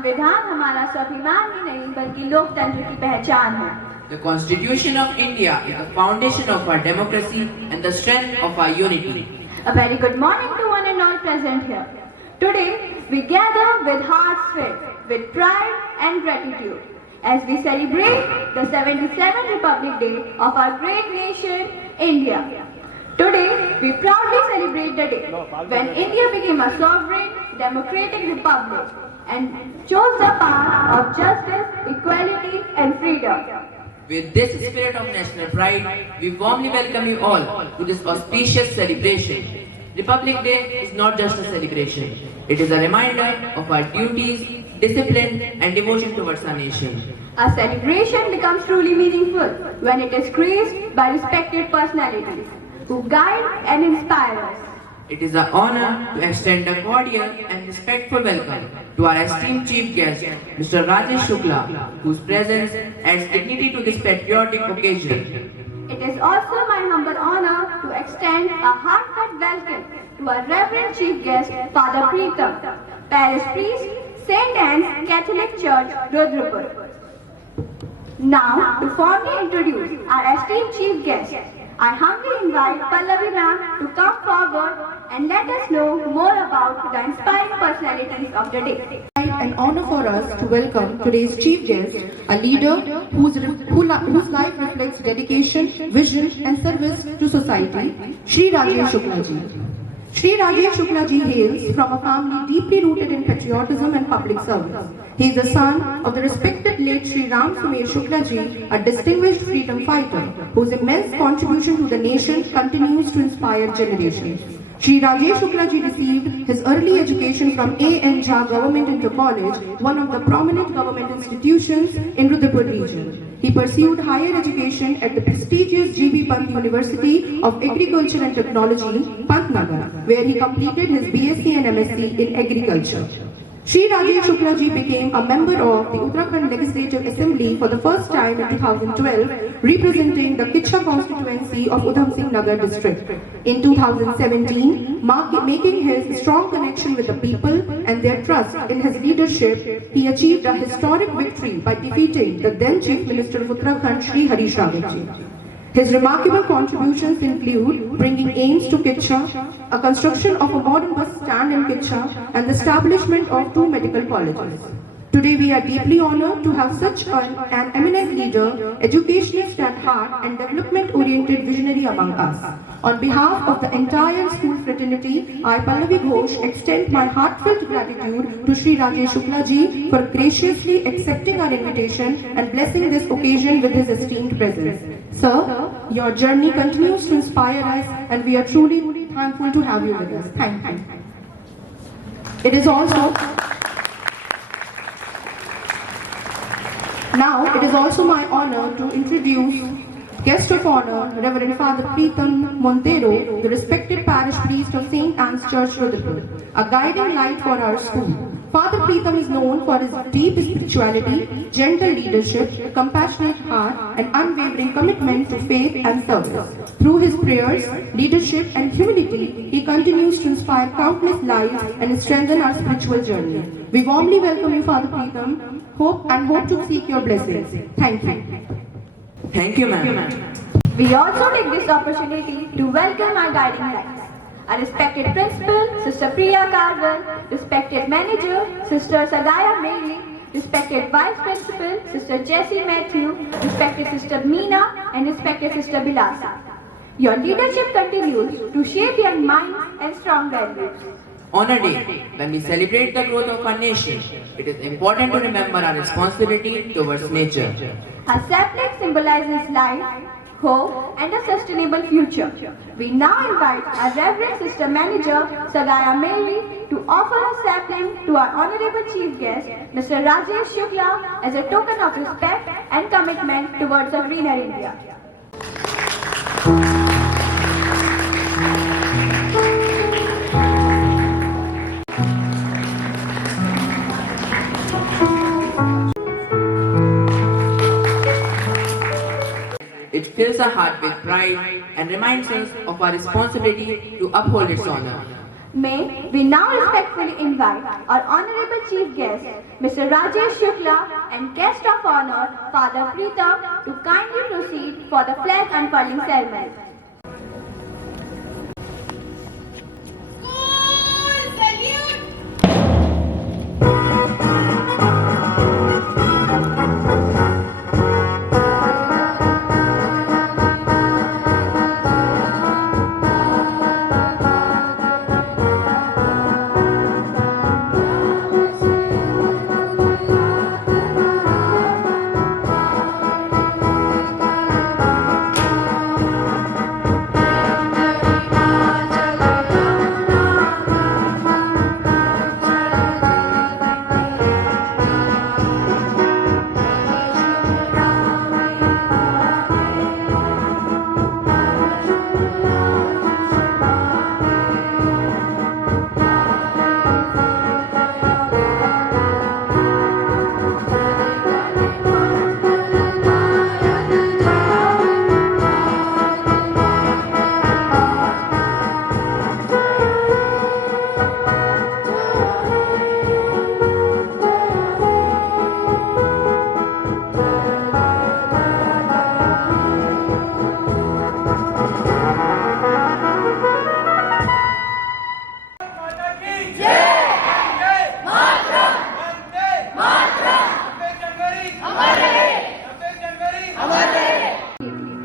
संविधान हमारा स्वाभिमान ही नहीं बल्कि लोकतंत्र की पहचान है। The Constitution of India is the foundation of our democracy and the strength of our unity. A very good morning to one and all present here. Today we gather with hearts filled with pride and gratitude as we celebrate the 77th Republic Day of our great nation, India. Today we proudly celebrate the day when India became a sovereign, democratic republic and chose the path of justice, equality and freedom. With this spirit of national pride, we warmly welcome you all to this auspicious celebration. Republic Day is not just a celebration. It is a reminder of our duties, discipline and devotion towards our nation. A celebration becomes truly meaningful when it is graced by respected personalities who guide and inspire us. It is an honor to extend a cordial and respectful welcome to our esteemed chief guest, Mr. Rajesh Shukla, whose presence adds dignity to this patriotic occasion. It is also my humble honor to extend a heartfelt welcome to our Reverend Chief Guest, Father Preetham, Parish Priest, St. Anne's Catholic Church, Rudrapur. Now, to formally introduce our esteemed Chief Guest, I humbly invite Pallavi ma'am to come forward and let us know more about the inspiring personalities of the day. An honor for us to welcome today's chief guest, a leader whose life reflects dedication, vision and service to society, Shri Rajesh Shukla ji. Shri Rajesh Shukla ji hails from a family deeply rooted in patriotism and public service. He is the son of the respected late Shri Ram Sumer Shukla ji, a distinguished freedom fighter whose immense contribution to the nation continues to inspire generations. Shri Rajesh Shukla ji received his early education from A. N. Jha Government Inter College, one of the prominent government institutions in Rudrapur region. He pursued higher education at the prestigious G.B. Pant University of Agriculture and Technology, Pantnagar, where he completed his BSc and MSc in Agriculture. Shri Rajesh Shukla ji became a member of the Uttarakhand Legislative Assembly for the first time in 2012, representing the Kitcha constituency of Udham Singh Nagar district. In 2017, making his strong connection with the people and their trust in his leadership, he achieved a historic victory by defeating the then Chief Minister of Uttarakhand, Shri Harish Rawat ji. His remarkable contributions include bringing AIIMS to Kitcha, a construction of a modern bus stand in Kitcha, and the establishment of 2 medical colleges. Today we are deeply honored to have such an eminent leader, educationist at heart and development-oriented visionary among us. On behalf of the entire school fraternity, I, Pallavi Ghosh, extend my heartfelt gratitude to Shri Rajesh Shukla ji for graciously accepting our invitation and blessing this occasion with his esteemed presence. Sir, your journey continues to inspire us and we are truly thankful to have you with us. Thank you. It is also my honor to introduce guest of honor, Reverend Father Preetham Montero, the respected parish priest of St. Anne's Church, Rudrapur, a guiding light for our school. Father Preetham is known for his deep spirituality, gentle leadership, compassionate heart, and unwavering commitment to faith and service. Through his prayers, leadership, and humility, he continues to inspire countless lives and strengthen our spiritual journey. We warmly welcome you, Father Preetham, hope to seek your blessings. Thank you. Thank you, ma'am. We also take this opportunity to welcome our guiding lights. Our respected principal, Sister Priya Karwal, respected manager, Sister Sagaya Mary, respected vice principal, Sister Jessie Matthew, respected Sister Meena, and respected Sister Bilasa. Your leadership continues to shape young minds and strong values. On a day when we celebrate the growth of our nation, it is important to remember our responsibility towards nature. A sapling symbolizes life, hope, and a sustainable future. We now invite our Reverend Sister Manager, Sagaya Mary, to offer a sapling to our Honorable Chief Guest, Mr. Rajesh Shukla, as a token of respect and commitment towards a greener India. It fills our heart with pride and reminds us of our responsibility to uphold its honor. May we now respectfully invite our Honorable Chief Guest, Mr. Rajesh Shukla, and Guest of Honor, Father Preetham, to kindly proceed for the flag unfurling ceremony.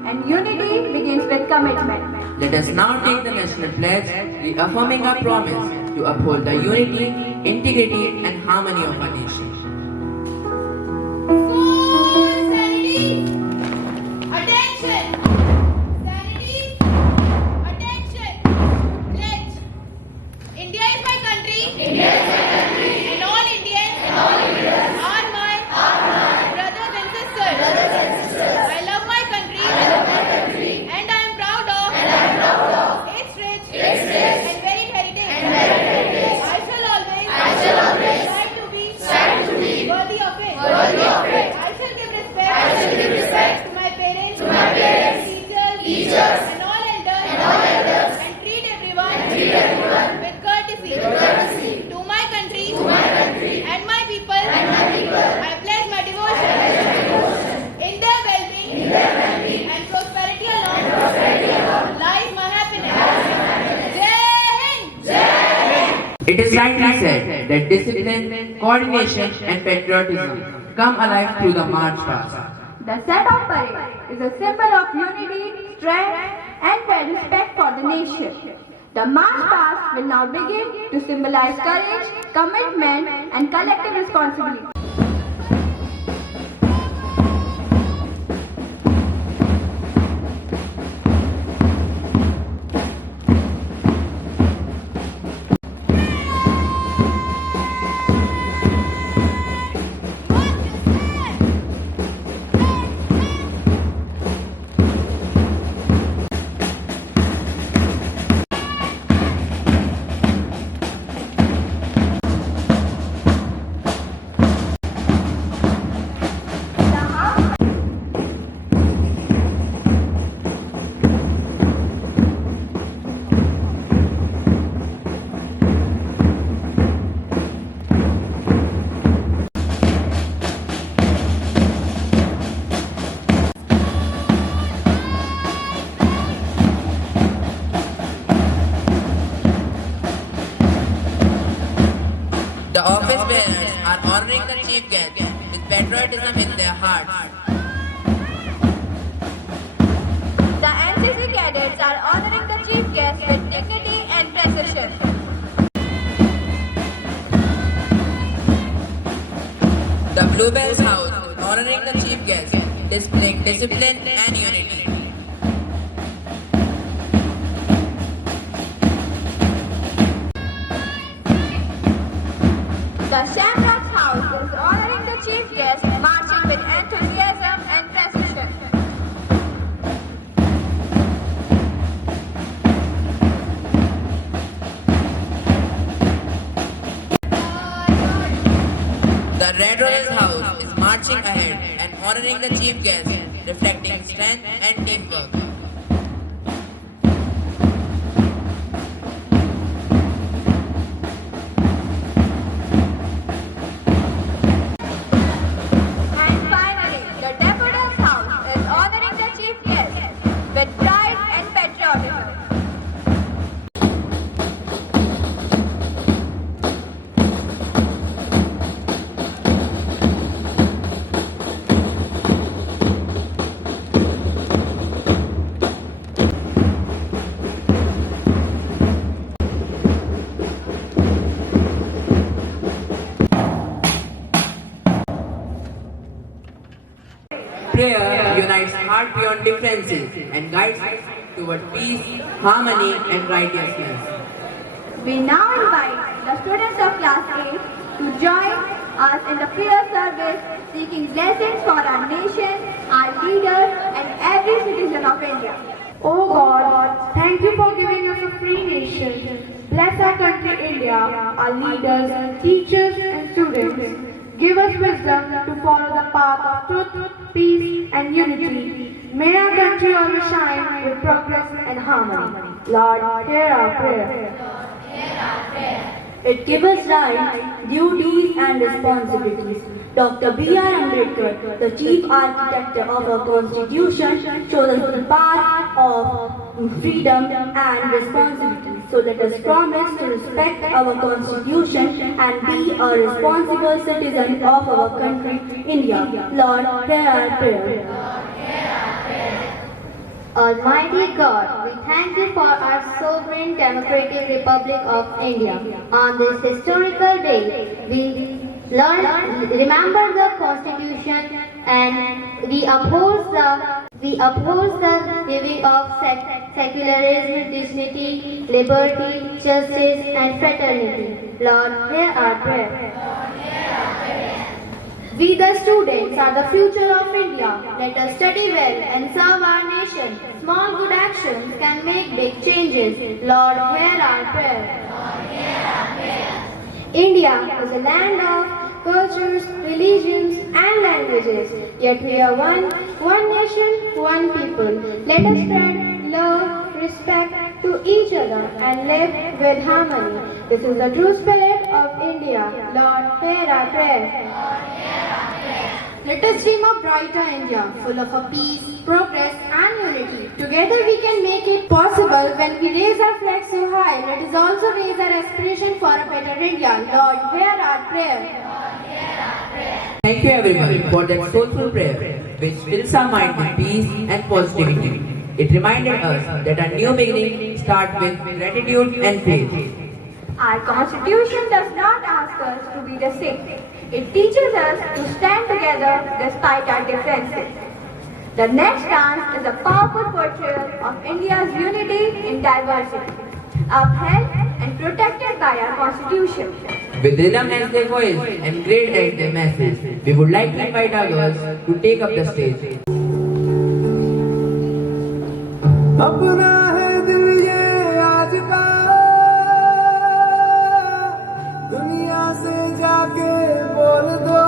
And unity begins with commitment. Let us now take the national pledge, reaffirming our promise to uphold the unity, integrity, and harmony of our nation. Attention! Sanity! Attention! Pledge! India is my country. India is my country. And all Indians. Are my brothers and sisters. I love my country. And I am proud of. Its rich. And varied heritage. I shall always. Strive to be. Worthy of it. I shall give respect. To my parents. Teachers. And all elders. And treat everyone. With courtesy. To my country. And my people. I pledge my devotion. In their well-being. And prosperity alone. Lies my happiness. Jai Hind. It is rightly said that discipline, coordination, and patriotism come alive through the march past. The set of parade is a symbol of unity, strength, and respect for the nation. The march past will now begin to symbolize courage, commitment, and collective responsibility. The office bearers are honoring the chief guest with patriotism in their hearts. The NCC cadets are honoring the chief guest with dignity and precision. The Bluebells House is honoring the chief guest, displaying discipline and unity. The Shamrock's House is honoring the chief guest, marching with enthusiasm and precision. The Red Rose House is marching ahead and honoring the chief guest, reflecting strength and teamwork. prayer unites heart beyond differences and guides us toward peace, harmony, and righteousness. We now invite the students of class 8 to join us in the prayer service, seeking blessings for our nation, our leaders, and every citizen of India. O God, thank you for giving us a free nation. Bless our country India, our leaders, teachers and students. Give us wisdom to follow the path of truth, peace and unity. May our country always shine with progress and harmony. Lord, hear our prayer. It gives us rights, duties and responsibilities. Dr. B.R. Ambedkar, the chief architect of our constitution, shows us the path of freedom and responsibility. So let us promise to respect our constitution and be a responsible citizen of our country, India. Lord, hear our prayer. Almighty God, we thank you for our sovereign democratic Republic of India. On this historical day, we remember the Constitution and we oppose the giving of secularism, dignity, liberty, justice and fraternity. Lord, hear our prayer. We the students are the future of India. Let us study well and serve our nation. Small good actions can make big changes. Lord, hear our prayer. India is a land of cultures, religions and languages. Yet we are one nation, one people. Let us spread love, respect to each other and live with harmony. This is the true spirit of India. Lord, hear our prayer. Let us dream of brighter India, full of a peace, progress and unity. Together we can make it possible when we raise our flag so high. Let us also raise our aspiration for a better India. Lord, hear our prayer. Thank you everyone for that soulful prayer, which fills our mind with peace and positivity. It reminded us that a new beginning starts with gratitude and faith. Our constitution does not ask us to be the same. It teaches us to stand together despite our differences. The next dance is a powerful portrayal of India's unity in diversity, upheld and protected by our constitution. With rhythm as their voice and grace as their message, we would like to invite our girls to take up the stage. अपना है दिल ये आज का दुनिया से जाके बोल दो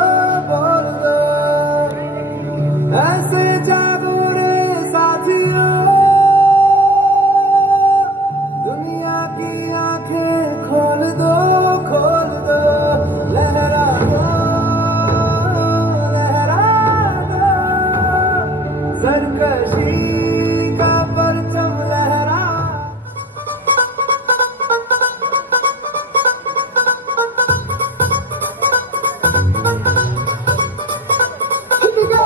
ऐसे जागो रे साथियों दुनिया की आंखें खोल दो लहरा दो सरकशी का परचम लहरा Here we go!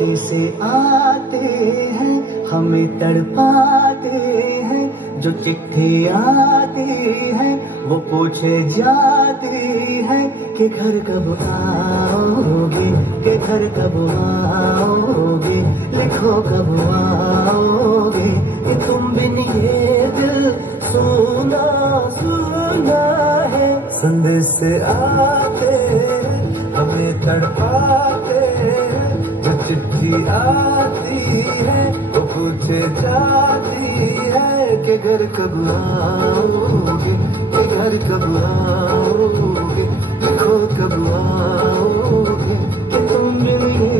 से आते हैं, हमें तड़पाते हैं। जो चिट्ठी आती है वो पूछे जाती है कि घर कब आओगे, कि घर कब आओगे, लिखो कब आओगे, कि तुम बिन ये दिल सुना सुना है। संदेश से आते हैं, हमें तड़पाते हैं। जो चिट्ठी आती है वो पूछे जाती है कि घर कब आओगे, कि घर कब आओगे, लिखो कब आओगे, कि तुम बिन ये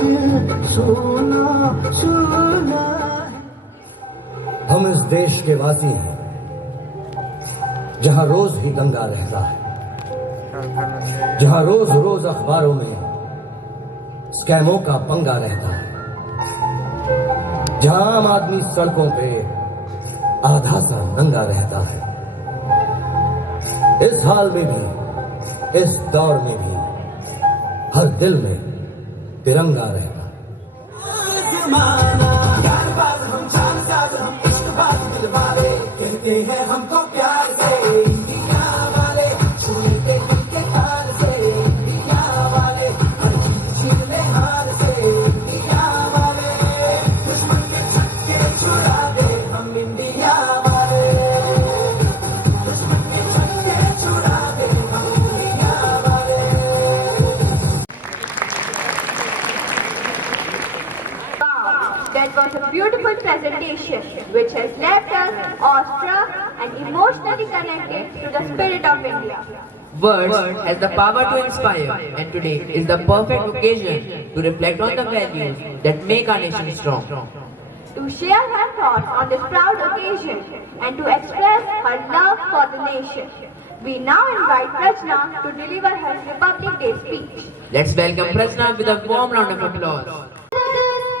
दिल सुना सुना है। हम इस देश के वासी हैं जहां रोज ही दंगा रहता है, जहां रोज रोज अखबारों में स्कैमों का पंगा रहता है, जहां आम आदमी सड़कों पे आधा सा नंगा रहता है। इस हाल में भी, इस दौर में भी हर दिल में तिरंगा रहेगा। कहते हैं हमको प्यार से इंडिया वाले, छूटे दिल के तार से इंडिया वाले, हर चीज छीन ले हार से इंडिया वाले, दुश्मन के छक्के छुड़ा दे हम इंडिया वाले, दुश्मन के छक्के छुड़ा दे हम इंडिया वाले। That was a beautiful presentation which has left us awestruck and emotionally connected to the spirit of India. Words has the power to inspire, and today is the perfect occasion to reflect on the values that make our nation strong. To share her thoughts on this proud occasion and to express her love for the nation, we now invite Prajna to deliver her Republic Day speech. Let's welcome Prajna with a warm round of applause.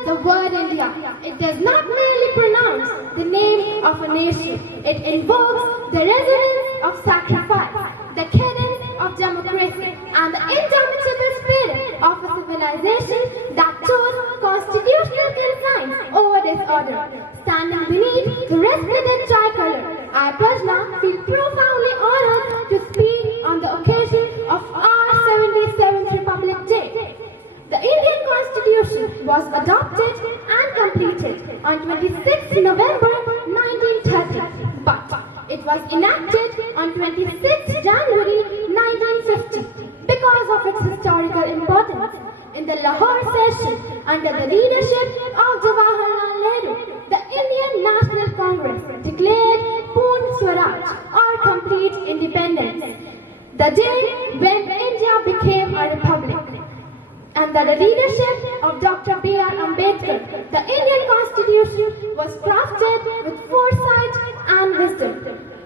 The word India, it does not merely pronounce the name of a nation. It invokes the resonance of sacrifice, the cadence of democracy, and the indomitable spirit of a civilization that chose constitutional conscience over disorder. Standing beneath the red-glittered tricolor, I, Prajna, feel profoundly honored to speak on the occasion of our 77th Republic Day. The Indian Constitution was adopted and completed on 26 November 1930, but it was enacted on 26 January 1950 because of its historical importance. In the Lahore session, under the leadership of Jawaharlal Nehru, the Indian National Congress declared Poorn Swaraj, or complete independence, the day when India became a republic. Under the leadership of Dr. B.R. Ambedkar, the Indian Constitution was crafted with foresight and wisdom.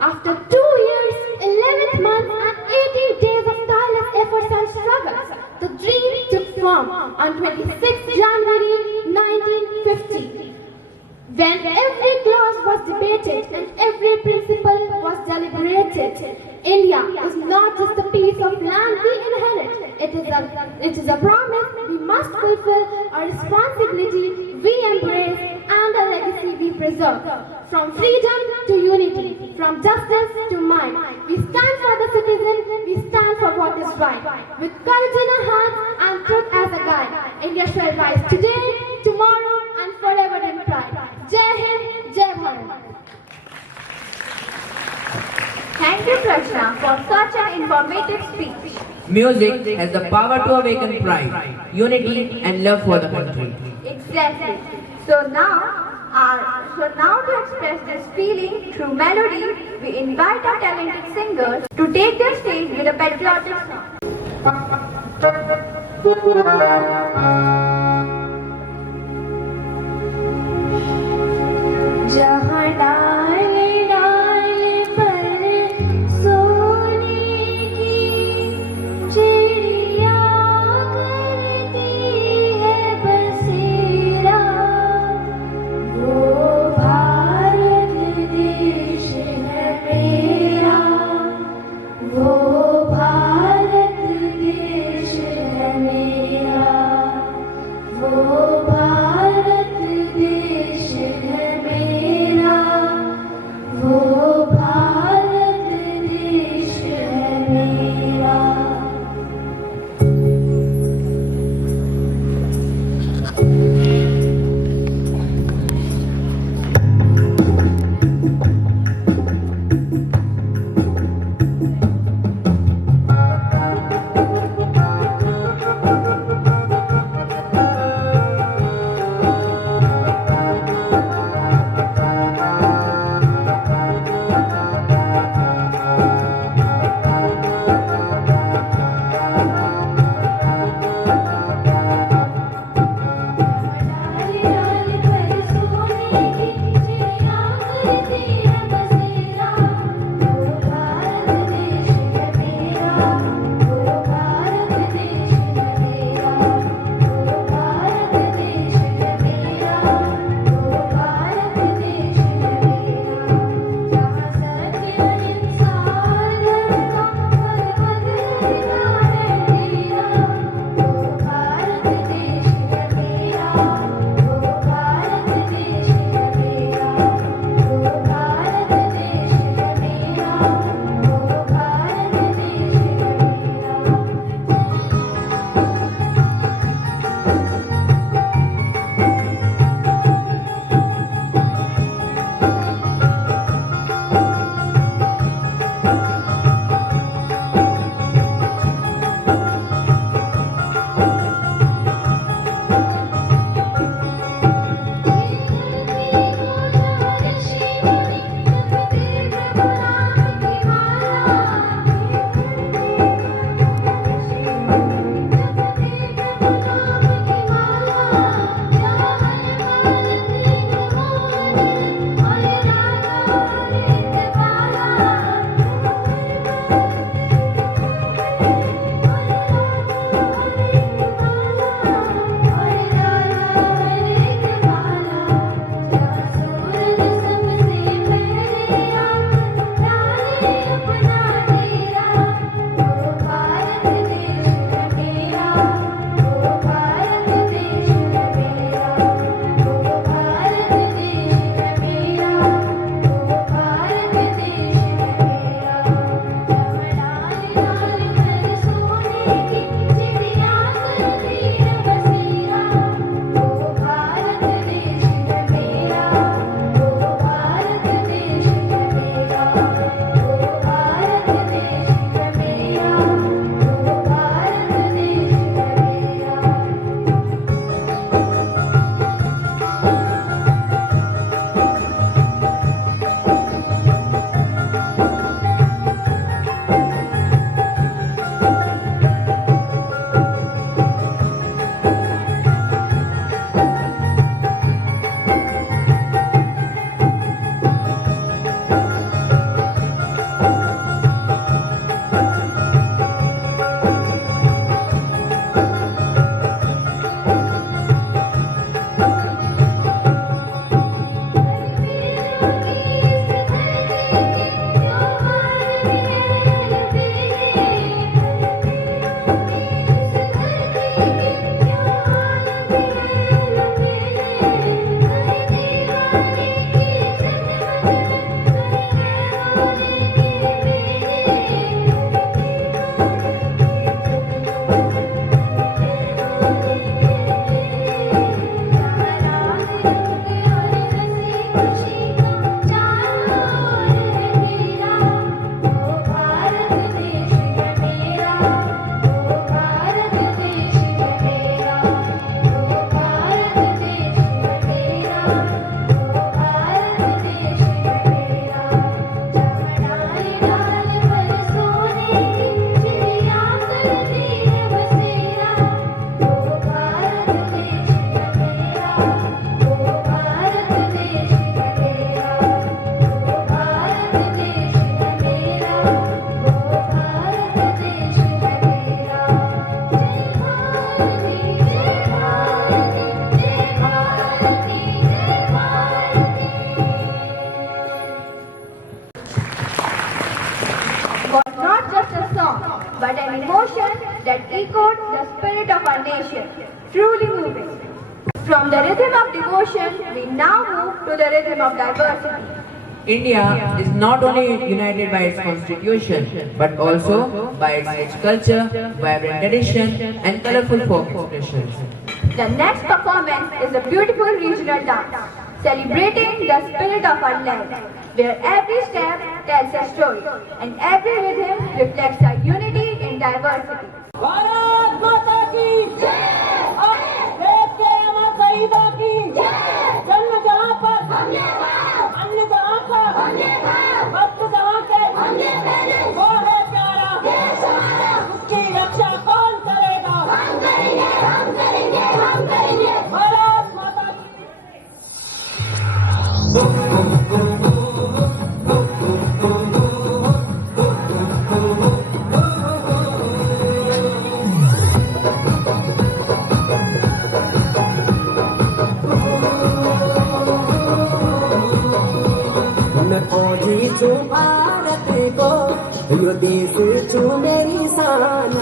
After 2 years, 11 months and 18 days of tireless efforts and struggles, the dream took form on 26 January 1950. When every clause was debated and every principle was deliberated, India is not just a piece of land we inherit. It is a promise we must fulfill, a responsibility we embrace, and a legacy we preserve. From freedom to unity, from justice to might, we stand for the citizen, we stand for what is right. With courage in our hearts and truth as a guide, India shall rise today, tomorrow, and forever in pride. Jai Hind, Jai Bharat. Thank you, Prajna, for such an informative speech. Music has the power to awaken pride, unity, and love for the country. Exactly. So now to express this feeling through melody, we invite our talented singers to take their stage with a patriotic song. जहाँ डाले डाले पर सोने की चिड़िया करती है बसेरा, वो भारत देश है मेरा, वो भारत देश है मेरा। From the rhythm of devotion, we now move to the rhythm of diversity. India is not only united by its constitution, but also by its rich culture, vibrant tradition, and colorful folk expressions. The next performance is a beautiful regional dance, celebrating the spirit of our land, where every step tells a story and every rhythm reflects our unity in diversity. Bharat माता की जय, देश के अमर शहीदों की जय। जन्म जहाँ पर अन्न जहाँ पर वक्त जहाँ के वो है प्यारा देश हमारा, उसकी रक्षा कौन करेगा? हम करेंगे, हम करेंगे, हम करेंगे। भारत माता की मैं फौजी छू भारत को, यो देश छू मेरी शान।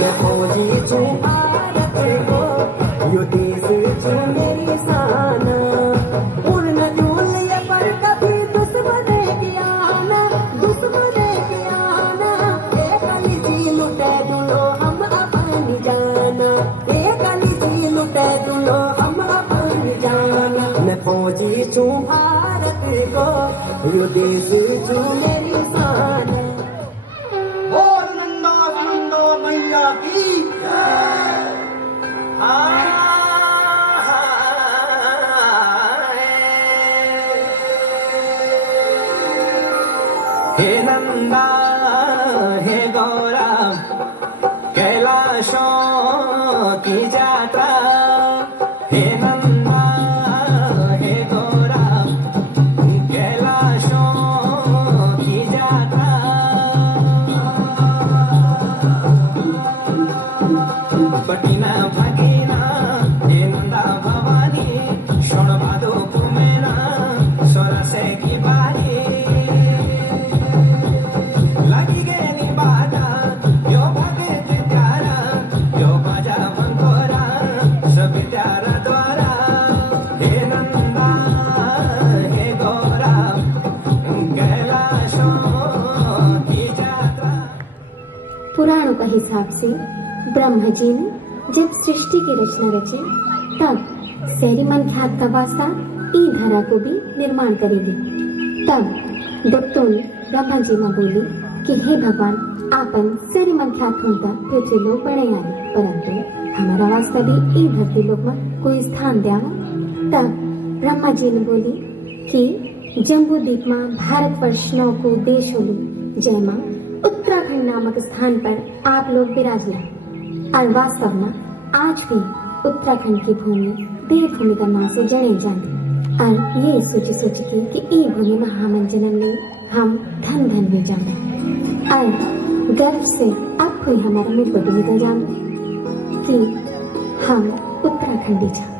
मैं फौजी छू भारत को, यो देश छू मेरी शान। पूर्ण दूल्य पर कभी दुश्मने की आना, दुश्मने की आना। एक अली जी लुटे दुलो हम अपनी जाना, एक अली जी लुटे दुलो हम अपनी जाना। मैं फौजी छू भारत को, यो देश छू मेरी शान। और नंदा सुनंदा मैया की हे नंदा हे गौरा, कैलाशों की यात्रा। हे नंदा हे गौरा, कैलाशों की यात्रा। बटिना भगिना हे नंदा भवानी, शोण भादो कुमेना सरसे की बारी। लगी गेली बाजा यो भगत प्यारा, यो बाजा मंगोरा सब प्यारा द्वारा। हे नंदा हे गौरा, कैलाशों की यात्रा। पुराणों का हिसाब से ब्रह्मा जी ने जब सृष्टि की रचना रची, तब सैरी मन ख्यात का वास्ता ई धरा को भी निर्माण करेगी। तब देवताओं ने ब्रह्मा जी में बोली कि हे भगवान, आपन सैरी मन ख्यात होता पृथ्वी लोग बने आए, परंतु हमारा वास्ता भी ई धरती लोग में कोई स्थान द्यावा। तब ब्रह्मा जी ने बोली कि जम्बू द्वीप में भारतवर्ष नौ को देश होली, जयमा उत्तराखंड नामक स्थान पर आप लोग विराजमान। और वास्तव में आज भी उत्तराखंड की भूमि देवभूमि का नाम से जानी जाती। और ये सोच के कि ई भूमि में हमन जन्म ले, हम धन धन में जाना। और गर्व से अब कोई हमारा मुझ बटू का जान कि हम उत्तराखंडी जा।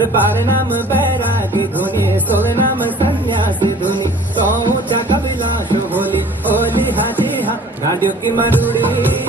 अरे पार नाम बैरागी धुनी सोर नाम सन्यासी धुनी तो ऊंचा कबिला शोभोली ओली हाजी हा गाड़ियों की मरुड़ी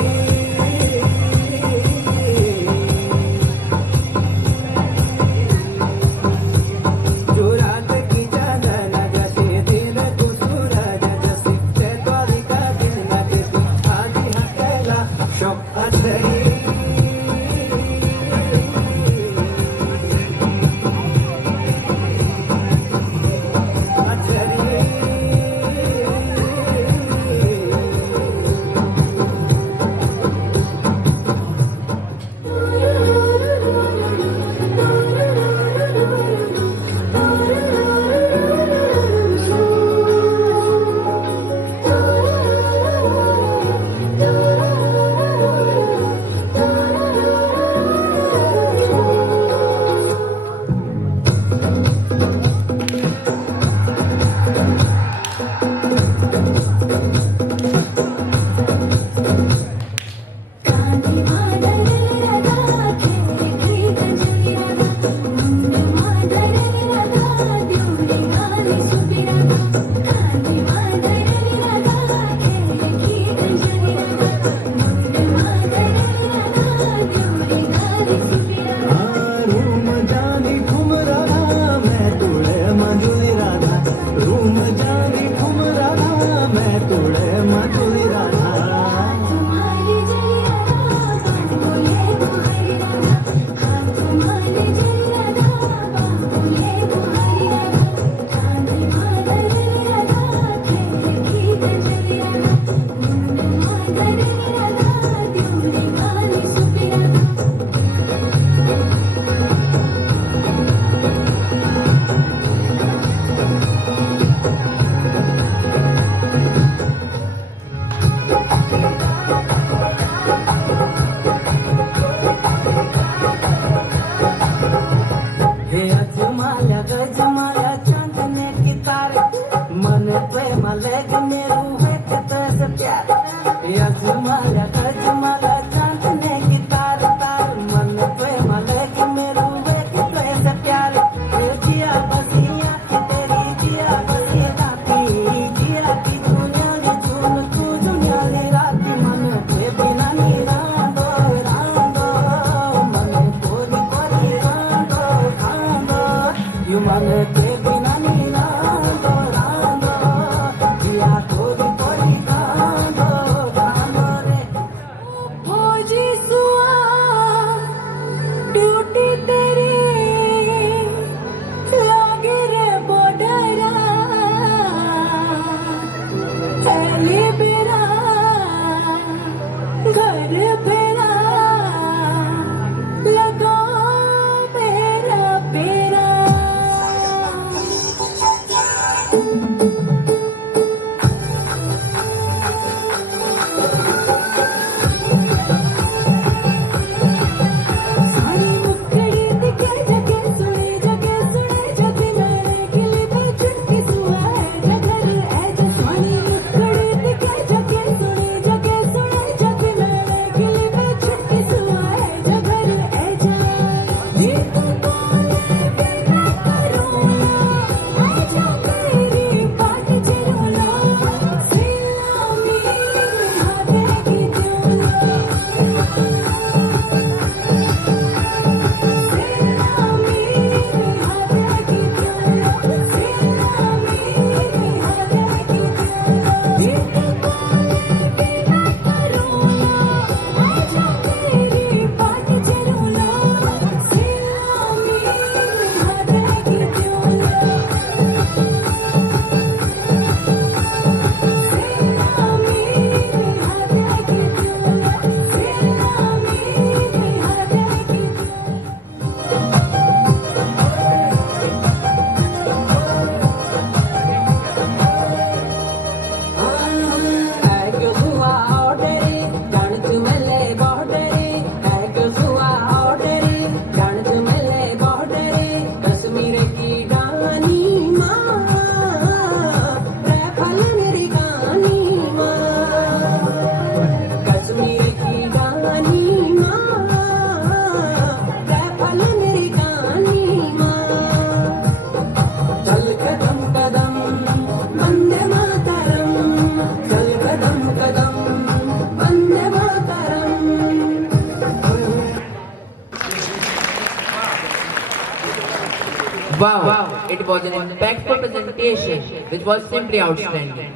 Wow, it was an impactful presentation which was simply outstanding.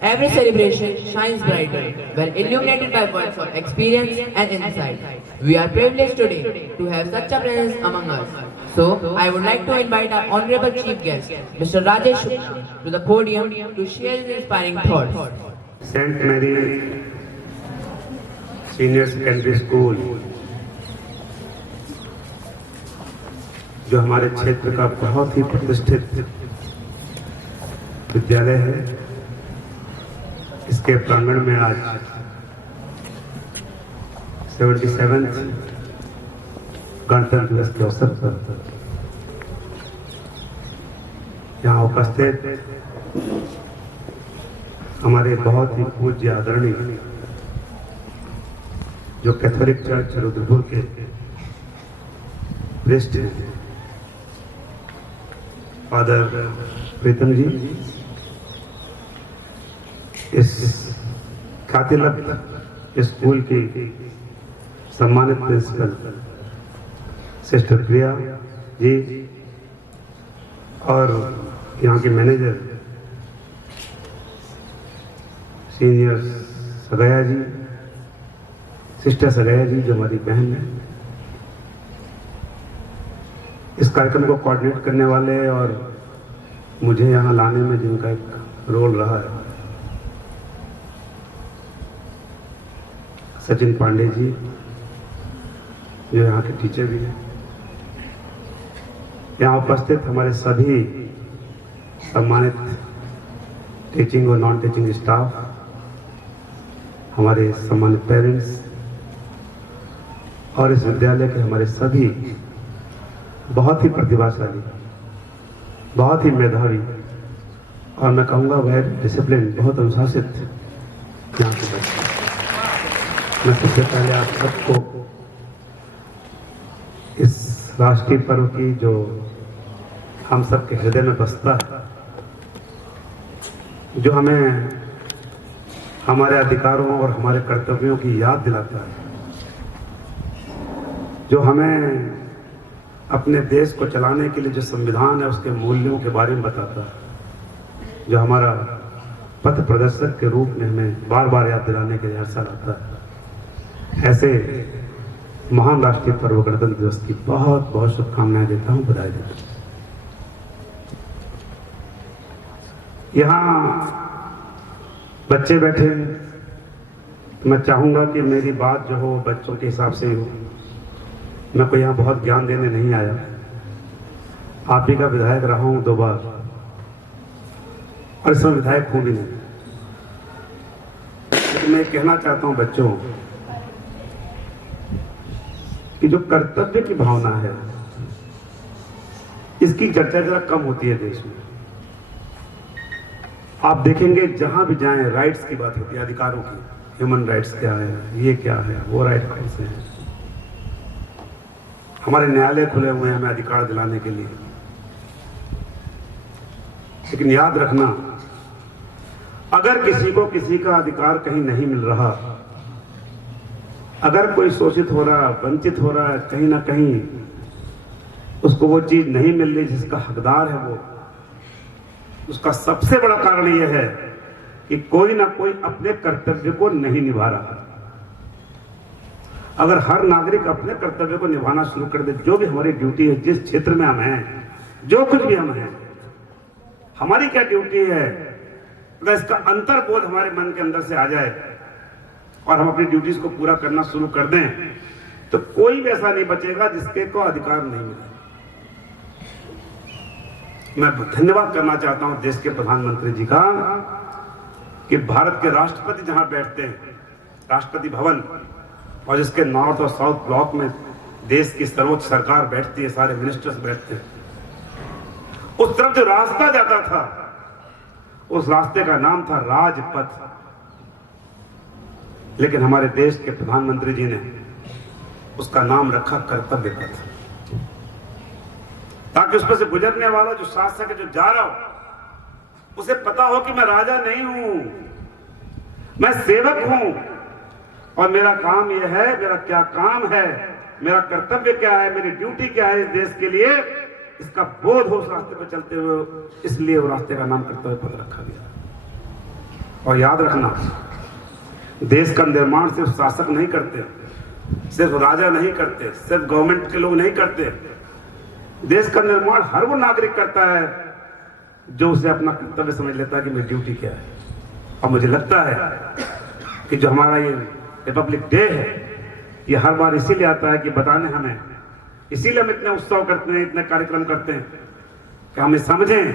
Every celebration shines brighter when illuminated by words of experience and insight. We are privileged today to have such a presence among us. So, I would like to invite our Honorable Chief Guest, Mr. Rajesh Shukla, to the podium to share his inspiring thoughts. St. Mary Senior Secondary School, जो हमारे क्षेत्र का बहुत ही प्रतिष्ठित विद्यालय है, इसके प्रांगण में आज 77th गणतंत्र दिवस के अवसर पर यहाँ उपस्थित हमारे बहुत ही पूज्य आदरणीय जो कैथोलिक चर्च रुद्रपुर के प्रेस्ट हैं, फादर प्रीतम जी, इस खातिलक स्कूल की सम्मानित प्रिंसिपल सिस्टर प्रिया जी और यहाँ के मैनेजर सीनियर सगया जी, सिस्टर सगया जी जो हमारी बहन है, इस कार्यक्रम को कोऑर्डिनेट करने वाले और मुझे यहाँ लाने में जिनका एक रोल रहा है, सचिन पांडे जी जो यहाँ के टीचर भी हैं, यहाँ उपस्थित हमारे सभी सम्मानित टीचिंग और नॉन टीचिंग स्टाफ, हमारे सम्मानित पेरेंट्स और इस विद्यालय के हमारे सभी बहुत ही प्रतिभाशाली, बहुत ही मेधावी और मैं कहूँगा वह डिसिप्लिन, बहुत अनुशासित यहाँ के बच्चे। मैं सबसे पहले आप सबको इस राष्ट्रीय पर्व की जो हम सबके हृदय में बसता है, जो हमें हमारे अधिकारों और हमारे कर्तव्यों की याद दिलाता है, जो हमें अपने देश को चलाने के लिए जो संविधान है उसके मूल्यों के बारे में बताता है, जो हमारा पथ प्रदर्शक के रूप में हमें बार बार याद दिलाने के लिए हर साल आता है, ऐसे महान राष्ट्रीय पर्व गणतंत्र दिवस की बहुत बहुत शुभकामनाएं देता हूं, बधाई देता हूं। यहाँ बच्चे बैठे, मैं चाहूंगा कि मेरी बात जो हो बच्चों के हिसाब से हो। मैं कोई यहाँ बहुत ज्ञान देने नहीं आया, आप ही का विधायक रहा हूं 2 बार और इसमें विधायक हूं भी नहीं, लेकिन मैं कहना चाहता हूं बच्चों कि जो कर्तव्य की भावना है इसकी चर्चा जरा कम होती है देश में। आप देखेंगे जहां भी जाएं राइट्स की बात होती है, अधिकारों की, ह्यूमन राइट्स क्या है, ये क्या है, वो राइट कौन से हैं। हमारे न्यायालय खुले हुए हैं हमें अधिकार दिलाने के लिए, लेकिन याद रखना अगर किसी को किसी का अधिकार कहीं नहीं मिल रहा, अगर कोई शोषित हो रहा, वंचित हो रहा है, कहीं ना कहीं उसको वो चीज नहीं मिल रही जिसका हकदार है वो, उसका सबसे बड़ा कारण यह है कि कोई ना कोई अपने कर्तव्य को नहीं निभा रहा। अगर हर नागरिक अपने कर्तव्य को निभाना शुरू कर दे, जो भी हमारी ड्यूटी है, जिस क्षेत्र में हम हैं, जो कुछ भी हम हैं, हमारी क्या ड्यूटी है, अगर इसका अंतर्बोध हमारे मन के अंदर से आ जाए और हम अपनी ड्यूटीज को पूरा करना शुरू कर दें, तो कोई भी ऐसा नहीं बचेगा जिसके को अधिकार नहीं मिले। मैं धन्यवाद करना चाहता हूं देश के प्रधानमंत्री जी का कि भारत के राष्ट्रपति जहां बैठते हैं, राष्ट्रपति भवन, और जिसके नॉर्थ और साउथ ब्लॉक में देश की सर्वोच्च सरकार बैठती है, सारे मिनिस्टर्स बैठते हैं, उस तरफ जो रास्ता जाता था उस रास्ते का नाम था राजपथ। लेकिन हमारे देश के प्रधानमंत्री जी ने उसका नाम रखा कर्तव्य पथ, ताकि उस पर से गुजरने वाला जो शासक है, जो जा रहा हो, उसे पता हो कि मैं राजा नहीं हूं, मैं सेवक हूं और मेरा काम यह है, मेरा क्या काम है, मेरा कर्तव्य क्या है, मेरी ड्यूटी क्या है इस देश के लिए, इसका बोध हो उस रास्ते पर चलते हुए, इसलिए वो रास्ते का नाम कर्तव्य पथ रखा गया। और याद रखना, देश का निर्माण सिर्फ शासक नहीं करते, सिर्फ राजा नहीं करते, सिर्फ गवर्नमेंट के लोग नहीं करते। देश का निर्माण हर वो नागरिक करता है जो उसे अपना कर्तव्य समझ लेता है कि मेरी ड्यूटी क्या है। और मुझे लगता है कि जो हमारा ये रिपब्लिक डे है, ये हर बार इसीलिए आता है कि बताने हमें, इसीलिए हम इतने उत्सव करते हैं, इतने कार्यक्रम करते हैं कि हमें समझें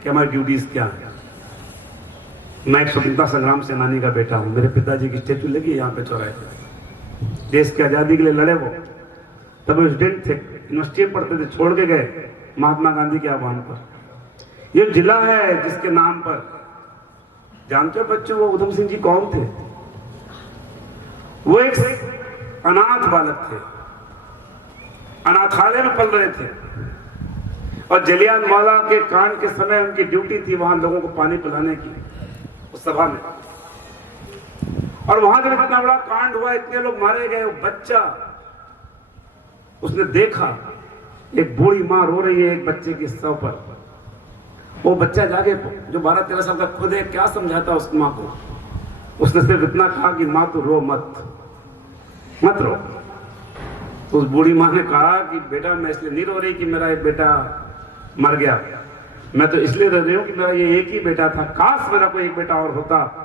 कि हमारी ड्यूटीज क्या है। मैं एक स्वतंत्रता संग्राम सेनानी का बेटा हूं। मेरे पिताजी की स्टेचू लगी है यहाँ पे चौराहे पे। देश की आजादी के लिए लड़े वो, तब वो स्टूडेंट थे, यूनिवर्सिटी पढ़ते थे, छोड़ के गए महात्मा गांधी के आह्वान पर। ये जिला है जिसके नाम पर, जानते हो बच्चों वो उधम सिंह जी कौन थे? वो एक अनाथ बालक थे, अनाथालय में पल रहे थे, और जलियांवाला के कांड के समय उनकी ड्यूटी थी वहां लोगों को पानी पिलाने की, उस सभा में। और वहां जब इतना बड़ा कांड हुआ, इतने लोग मारे गए, वो बच्चा, उसने देखा एक बूढ़ी मां रो रही है एक बच्चे की शव पर। वो बच्चा जाके, जो 12-13 साल का खुद है, क्या समझाता उस मां को? उसने सिर्फ इतना कहा कि मां तू रो मत, मत रो। तो उस बूढ़ी मां ने कहा कि बेटा मैं इसलिए नहीं रो रही कि मेरा एक बेटा मर गया, मैं तो इसलिए रो रही हूं कि मेरा ये एक ही बेटा था, काश मेरा कोई एक बेटा और होता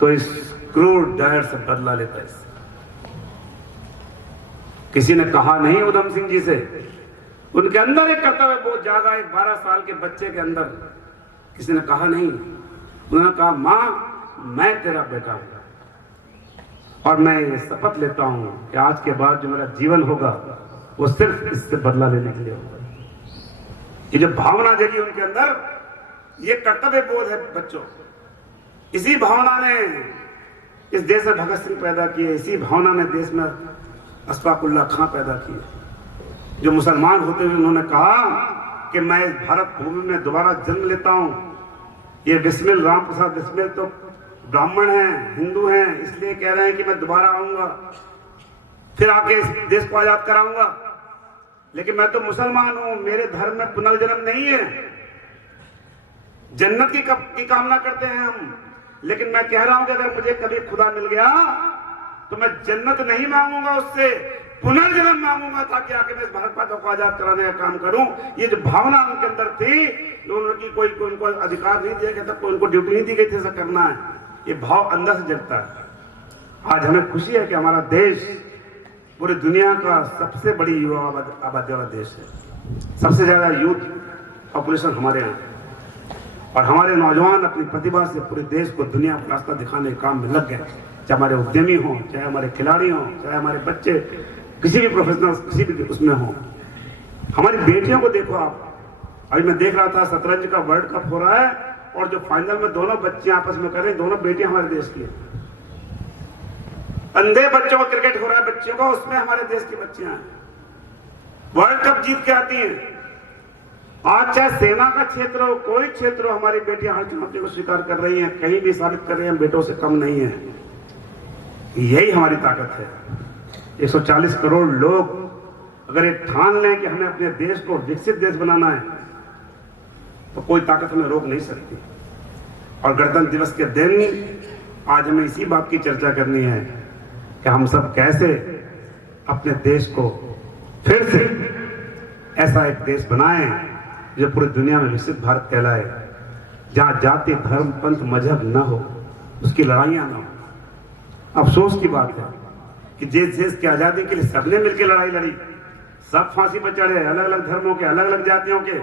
तो इस क्रूर डायर से बदला लेता। इससे किसी ने कहा नहीं उधम सिंह जी से, उनके अंदर एक कर्तव्य बोध जागा, एक 12 साल के बच्चे के अंदर। किसी ने कहा नहीं, उन्होंने कहा मां मैं तेरा बेटा हूं और मैं ये शपथ लेता हूं कि आज के बाद जो मेरा जीवन होगा वो सिर्फ इससे बदला लेने के लिए होगा। ये जो भावना जगी उनके अंदर, ये कर्तव्य बोध है बच्चों। इसी भावना ने इस देश में भगत सिंह पैदा किए, इसी भावना ने देश में अशफाकुल्लाह खां पैदा किए। जो मुसलमान होते हुए उन्होंने कहा कि मैं इस भारत भूमि में दोबारा जन्म लेता हूं। ये बिस्मिल राम प्रसाद बिस्मिल तो ब्राह्मण हैं, हिंदू हैं, इसलिए कह रहे हैं कि मैं दोबारा आऊंगा, फिर आके इस देश को आजाद कराऊंगा, लेकिन मैं तो मुसलमान हूं, मेरे धर्म में पुनर्जन्म नहीं है। जन्नत की कामना करते हैं हम, लेकिन मैं कह रहा हूं कि अगर मुझे कभी खुदा मिल गया तो मैं जन्नत नहीं मांगूंगा, उससे पुनर्जन्म मांगूंगा, ताकि आके मैं इस भारत माता को आजाद कराने का काम करूं। ये जो भावना उनके अंदर थी, उनकी कोई उनको अधिकार नहीं दिया गया था, कोई उनको ड्यूटी नहीं दी गई थी ऐसा करना है। ये भाव अंदर से जगता है। आज हमें खुशी है कि हमारा देश पूरी दुनिया का सबसे बड़ी युवा आबादी वाला देश है। सबसे ज्यादा यूथ पॉपुलेशन हमारे यहाँ, और हमारे नौजवान अपनी प्रतिभा से पूरे देश को दुनिया का रास्ता दिखाने के काम में लग गए। चाहे हमारे उद्यमी हों, चाहे हमारे खिलाड़ी हों, चाहे हमारे बच्चे किसी भी प्रोफेशनल किसी भी उसमें हों। हमारी बेटियों को देखो आप, अभी मैं देख रहा था शतरंज का वर्ल्ड कप हो रहा है, और जो फाइनल में दोनों बच्चे आपस में कर रहे हैं, दोनों बेटियां हमारे देश की। अंधे बच्चों का क्रिकेट हो रहा है बच्चियों का, उसमें हमारे देश की बच्चियां हैं, वर्ल्ड कप जीत के आती हैं। आज चाहे सेना का क्षेत्र हो, कोई क्षेत्र हो, हमारी बेटियां हर चुनौती को स्वीकार कर रही हैं, कहीं भी साबित कर रही हैं बेटों से कम नहीं है। यही हमारी ताकत है। 140 करोड़ लोग अगर ये ठान लें कि हमें अपने देश को विकसित देश बनाना है, तो कोई ताकत हमें रोक नहीं सकती। और गणतंत्र दिवस के दिन आज हमें इसी बात की चर्चा करनी है कि हम सब कैसे अपने देश को फिर से ऐसा एक देश बनाएं जो पूरी दुनिया में विकसित भारत कहलाए, जहां जाति धर्म पंथ मजहब न हो, उसकी लड़ाइयां न हो। अफसोस की बात है कि जिस देश की आजादी के लिए सबने मिलकर लड़ाई लड़ी, सब फांसी पर चढ़े, अलग अलग धर्मों के, अलग अलग जातियों के।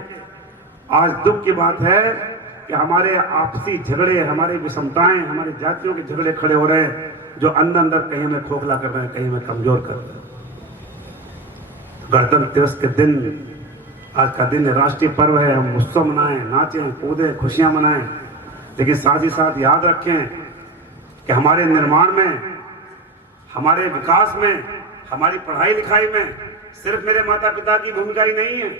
आज दुख की बात है कि हमारे आपसी झगड़े, हमारी विषमताएं, हमारी जातियों के झगड़े खड़े हो रहे हैं, जो अंदर अंदर कहीं हमें खोखला कर रहे हैं, कहीं हमें कमजोर कर रहे हैं। गणतंत्र दिवस के दिन, आज का दिन राष्ट्रीय पर्व है, हम उत्सव मनाएं, नाचें, कूदें, खुशियां मनाएं, लेकिन साथ ही साथ याद रखें कि हमारे निर्माण में, हमारे विकास में, हमारी पढ़ाई लिखाई में सिर्फ मेरे माता पिता की भूमिका ही नहीं है,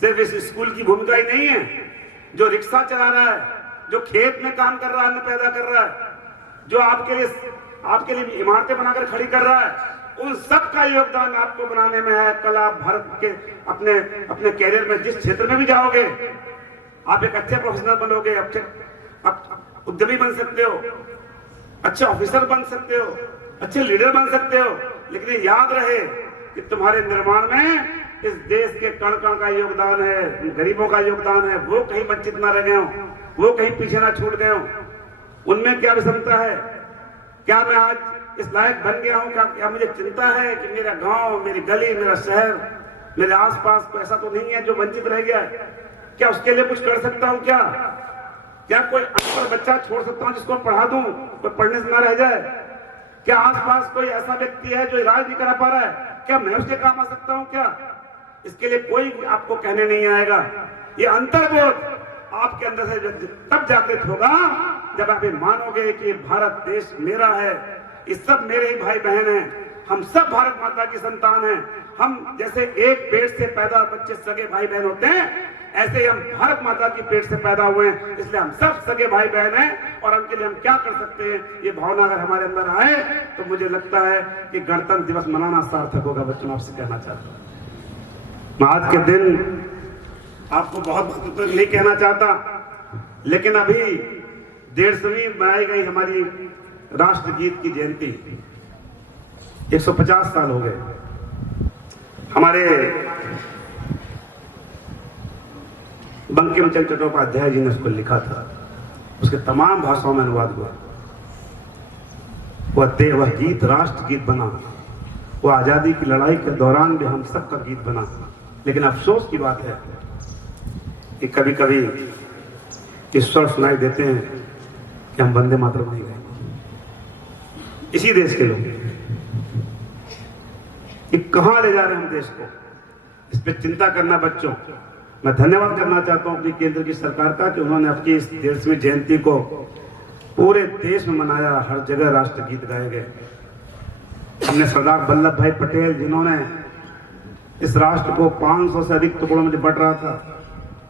सिर्फ इस स्कूल की भूमिका ही नहीं है। जो रिक्शा चला रहा है, जो खेत में काम कर रहा है, अन्न पैदा कर रहा है, जो आपके लिए इमारतें बनाकर खड़ी कर रहा है, उन सब का योगदान आपको बनाने में है। कल आप भारत के अपने कैरियर में जिस क्षेत्र में भी जाओगे, आप एक अच्छे प्रोफेशनल बनोगे, अच्छे उद्यमी बन सकते हो, अच्छे ऑफिसर बन सकते हो, अच्छे लीडर बन सकते हो। लेकिन ये याद रहे कि तुम्हारे निर्माण में इस देश के कण कण का योगदान है, गरीबों का योगदान है। वो कहीं वंचित ना रह गए हो, वो कहीं पीछे ना छूट गए हो। उनमें क्या विषमता है? क्या मैं आज इस लायक बन गया हूं? क्या मुझे चिंता है कि मेरा गांव, मेरी गली, मेरा शहर, मेरे आसपास कोई ऐसा तो नहीं है जो वंचित रह गया है? क्या उसके लिए कुछ कर सकता हूं? क्या कोई अनपढ़ बच्चा छोड़ सकता हूं जिसको पढ़ा दूं, कोई पढ़ने से ना रह जाए? क्या आसपास कोई ऐसा व्यक्ति है जो इलाज नहीं करा पा रहा है? क्या मैं उसके काम आ सकता हूं? क्या इसके लिए कोई आपको कहने नहीं आएगा। ये अंतर्बोध आपके अंदर से तब जागृत होगा जब आप ये मानोगे कि भारत देश मेरा है, ये सब मेरे ही भाई बहन हैं, हम सब भारत माता की संतान हैं। हम जैसे एक पेट से पैदा बच्चे सगे भाई बहन होते हैं, ऐसे ही हम भारत माता की पेट से पैदा हुए हैं, इसलिए हम सब सगे भाई बहन हैं। और उनके लिए हम क्या कर सकते हैं, ये भावना अगर हमारे अंदर आए तो मुझे लगता है कि गणतंत्र दिवस मनाना सार्थक होगा। बच्चों, आपसे कहना चाहता हूं, मैं आज के दिन आपको बहुत तो नहीं कहना चाहता, लेकिन अभी 150वीं मनाई गई हमारी राष्ट्रगीत की जयंती, 150 साल हो गए। हमारे बंकिम चंद्र चट्टोपाध्याय जी ने उसको लिखा था, उसके तमाम भाषाओं में अनुवाद हुआ। वह गीत राष्ट्रगीत बना, वो आजादी की लड़ाई के दौरान भी हम सबका गीत बना। लेकिन अफसोस की बात है कि कभी कभी इस स्वर सुनाई देते हैं कि हम वंदे मातरम नहीं गए। इसी देश के लोग कि कहां ले जा रहे हैं हम देश को, इस पे चिंता करना। बच्चों, मैं धन्यवाद करना चाहता हूं अपनी केंद्र की सरकार का कि उन्होंने अपनी इस 150वीं जयंती को पूरे देश में मनाया, हर जगह राष्ट्रगीत गाए गए। हमने सरदार वल्लभ भाई पटेल, जिन्होंने इस राष्ट्र को 500 से अधिक टुकड़ों में बंट रहा था,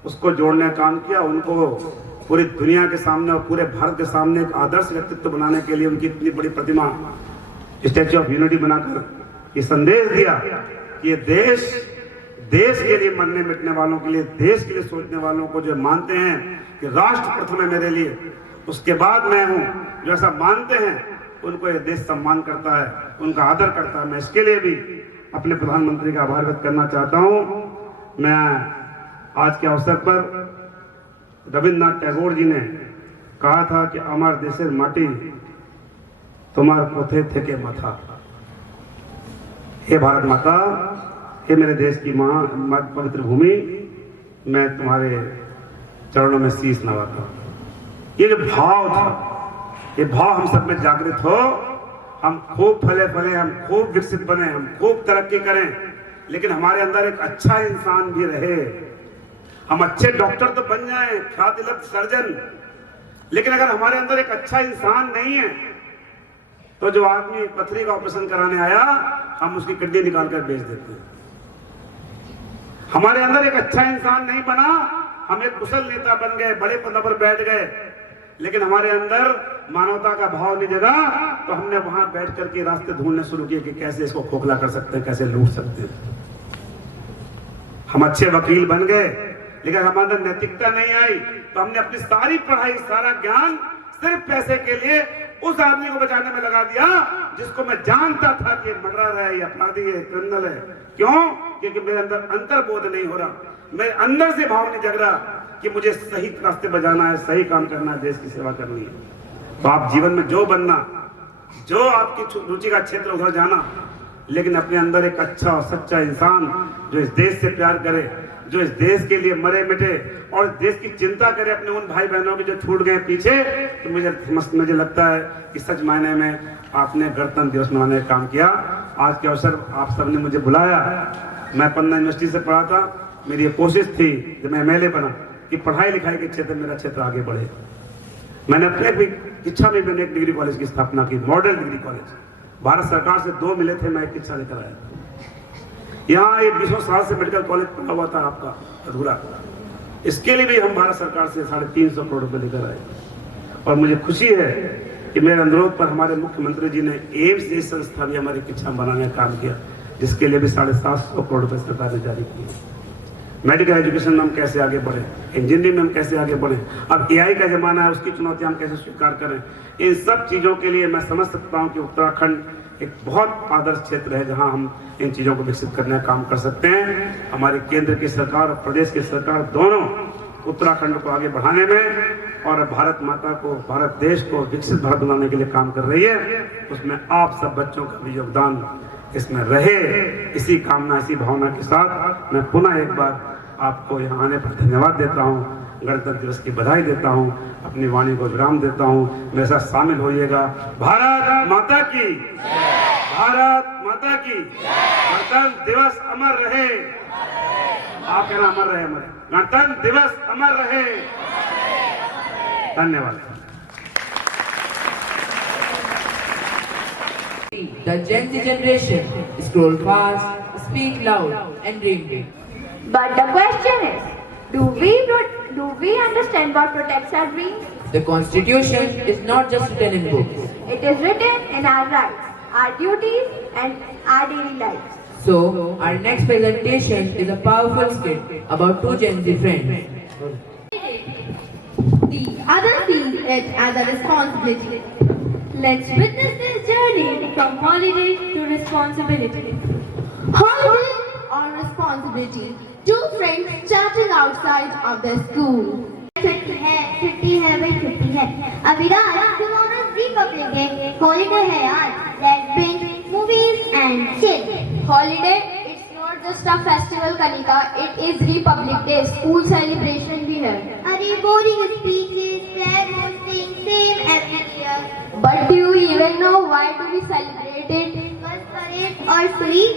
उसको जोड़ने का काम किया। उनको पूरी दुनिया के सामने और पूरे भारत के सामने एक आदर्श व्यक्तित्व बनाने के लिए उनकी इतनी बड़ी प्रतिमा, स्टैच्यू ऑफ यूनिटी बनाकर ये संदेश दिया कि ये देश के लिए मरने मिटने वालों के लिए, देश के लिए सोचने वालों को जो मानते हैं कि राष्ट्र प्रथम है मेरे लिए, उसके बाद मैं हूं, जो ऐसा मानते हैं उनको ये देश सम्मान करता है, उनका आदर करता है। मैं इसके लिए भी अपने प्रधानमंत्री का आभार व्यक्त करना चाहता हूं। मैं आज के अवसर पर रविन्द्रनाथ टैगोर जी ने कहा था कि अमर देशेर माटी तुम्हार पोथे थे के माथा। हे भारत माता, हे मेरे देश की मां, पवित्र भूमि, मैं तुम्हारे चरणों में शीश नवाता हूं। ये जो भाव था, ये भाव हम सब में जागृत हो, हम खूब फले हम खूब विकसित बने, हम खूब तरक्की करें, लेकिन हमारे अंदर एक अच्छा इंसान भी रहे। हम अच्छे डॉक्टर तो बन जाएं, ख्याति लब्ध सर्जन, लेकिन अगर हमारे अंदर एक अच्छा इंसान नहीं है तो जो आदमी पथरी का ऑपरेशन कराने आया, हम उसकी किडनी निकाल कर बेच देते हैं। हमारे अंदर एक अच्छा इंसान नहीं बना, हम एक कुशल नेता बन गए, बड़े पद पर बैठ गए, लेकिन हमारे अंदर मानवता का भाव नहीं जगा, तो हमने वहां बैठ करके रास्ते ढूंढने शुरू किए कि कैसे इसको खोखला कर सकते हैं, कैसे लूट सकते हैं। हम अच्छे वकील बन गए, लेकिन हमारे अंदर नैतिकता नहीं आई, तो हमने अपनी सारी पढ़ाई, सारा ज्ञान सिर्फ पैसे के लिए उस आदमी को बचाने में लगा दिया जिसको मैं जानता था कि मर्डरर है, अपराधी है, क्रिमिनल है। क्यों? क्योंकि मेरे अंदर अंतर्बोध नहीं हो रहा, मेरे अंदर से भाव नहीं जग रहा कि मुझे सही रास्ते पर जाना है, सही काम करना है, देश की सेवा करनी है। तो आप जीवन में जो बनना, जो आपकी रुचि का क्षेत्र उधर जाना, लेकिन अपने अंदर एक अच्छा और सच्चा इंसान जो इस देश से प्यार करे, जो इस देश के लिए मरे मिटे और देश की चिंता करे अपने उन भाई बहनों के जो छूट गए पीछे, तो मुझे लगता है कि सच मायने में आपने गणतंत्र दिवस मनाने का काम किया। आज के अवसर आप सबने मुझे बुलाया, मैं पन्ना यूनिवर्सिटी से पढ़ा था, मेरी ये कोशिश थी जब मैं MLA बना कि पढ़ाई लिखाई के क्षेत्र में मेरा क्षेत्र आगे बढ़े। मैंने अपने भी इच्छा में मैंने एक डिग्री कॉलेज की स्थापना की, मॉडल डिग्री कॉलेज। भारत सरकार से 2 मिले थे, मैं एक इच्छा लेकर आया। यहाँ ये 20 साल से मेडिकल कॉलेज पड़ा हुआ था आपका अधूरा, इसके लिए भी हम भारत सरकार से 350 करोड़ रुपए लेकर आए। और मुझे खुशी है कि मेरे अनुरोध पर हमारे मुख्यमंत्री जी ने एम्स जैसी संस्था भी हमारी किच्छा बनाने का काम किया, जिसके लिए भी 750 करोड़ रुपए सरकार ने जारी किए। मेडिकल एजुकेशन में हम कैसे आगे बढ़े, इंजीनियरिंग में हम कैसे आगे बढ़े, अब एआई का जमाना है, उसकी चुनौतियां हम कैसे स्वीकार करें। इन सब चीज़ों के लिए मैं समझ सकता हूं कि उत्तराखंड एक बहुत आदर्श क्षेत्र है जहां हम इन चीज़ों को विकसित करने का काम कर सकते हैं। हमारे केंद्र की सरकार और प्रदेश की सरकार दोनों उत्तराखंड को आगे बढ़ाने में और भारत माता को, भारत देश को विकसित भारत बनाने के लिए काम कर रही है। उसमें आप सब बच्चों का भी योगदान इसमें रहे, इसी कामना, इसी भावना के साथ मैं पुनः एक बार आपको यहाँ आने पर धन्यवाद देता हूँ, गणतंत्र दिवस की बधाई देता हूँ, अपनी वाणी को विराम देता हूँ। मेरे साथ शामिल होइएगा। भारत माता की, भारत माता की, गणतंत्र दिवस अमर रहे। आप कहना अमर रहे, अमर गणतंत्र दिवस अमर रहे। धन्यवाद। The Gen Z generation scroll fast, speak loud, and dream big. But the question is, do we understand what protects our dreams? The Constitution is not just written in books. It is written in our rights, our duties, and our daily lives. So, our next presentation is a powerful skit about two Gen Z friends. The others see it as a responsibility. Let's witness this journey from holiday to responsibility. Holiday or responsibility? Two friends chatting outside of their school. छुट्टी है भाई छुट्टी है। Abhiraj, tomorrow is Republic Day. Holiday है यार. Let's binge movies and chill. Holiday? It's not just a festival, Kanika. It is Republic Day. School celebration भी है. अरे boring speeches, flag hosting, same every year. But do you even know why do we celebrate it? बस parade और free.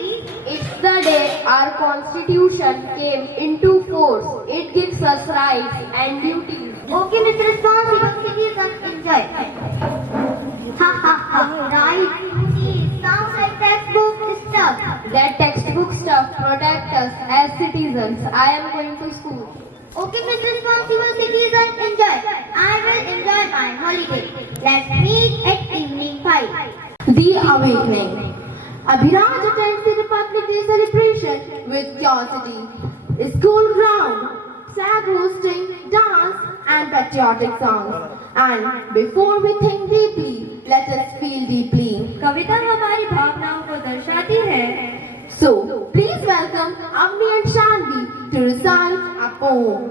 It's the day our constitution came into force. It gives us rights and duties. Okay, Mr. Responsible citizens, enjoy. Ha ha ha. Right, duties. Sounds like textbook stuff. That textbook stuff protect us as citizens. I am going to school. Okay, Mr. Responsible citizens, enjoy. I will enjoy my holiday. Let's meet at evening 5. The Awakening. Abhiraj attends the Republic Day celebration with curiosity. School ground, flag hosting, dance and patriotic songs. And before we think deeply, let us feel deeply. कविता हमारी भावनाओं को दर्शाती है. So, please welcome Avni and Shanvi to recite a poem.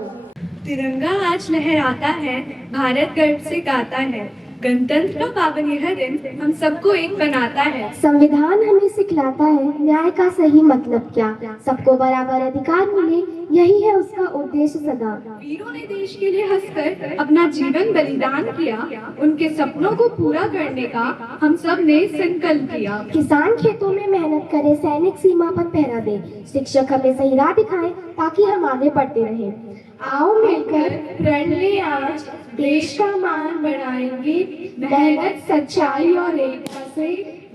तिरंगा आज लहराता है, भारत गर्व से गाता है. गणतंत्र का पावन यह दिन हम सबको एक बनाता है. संविधान हमें सिखलाता है न्याय का सही मतलब क्या, सबको बराबर अधिकार मिले, यही है उसका उद्देश्य सदा. वीरों ने देश के लिए हंसकर अपना जीवन बलिदान किया, उनके सपनों को पूरा करने का हम सब ने संकल्प किया. किसान खेतों में मेहनत करे, सैनिक सीमा पर पहरा दे, शिक्षक हमें सही राह दिखाए ताकि हम आगे बढ़ते रहें. आओ मिलकर प्रण ले आज, देश का मान बढ़ाएंगे, मेहनत सच्चाई और एकता से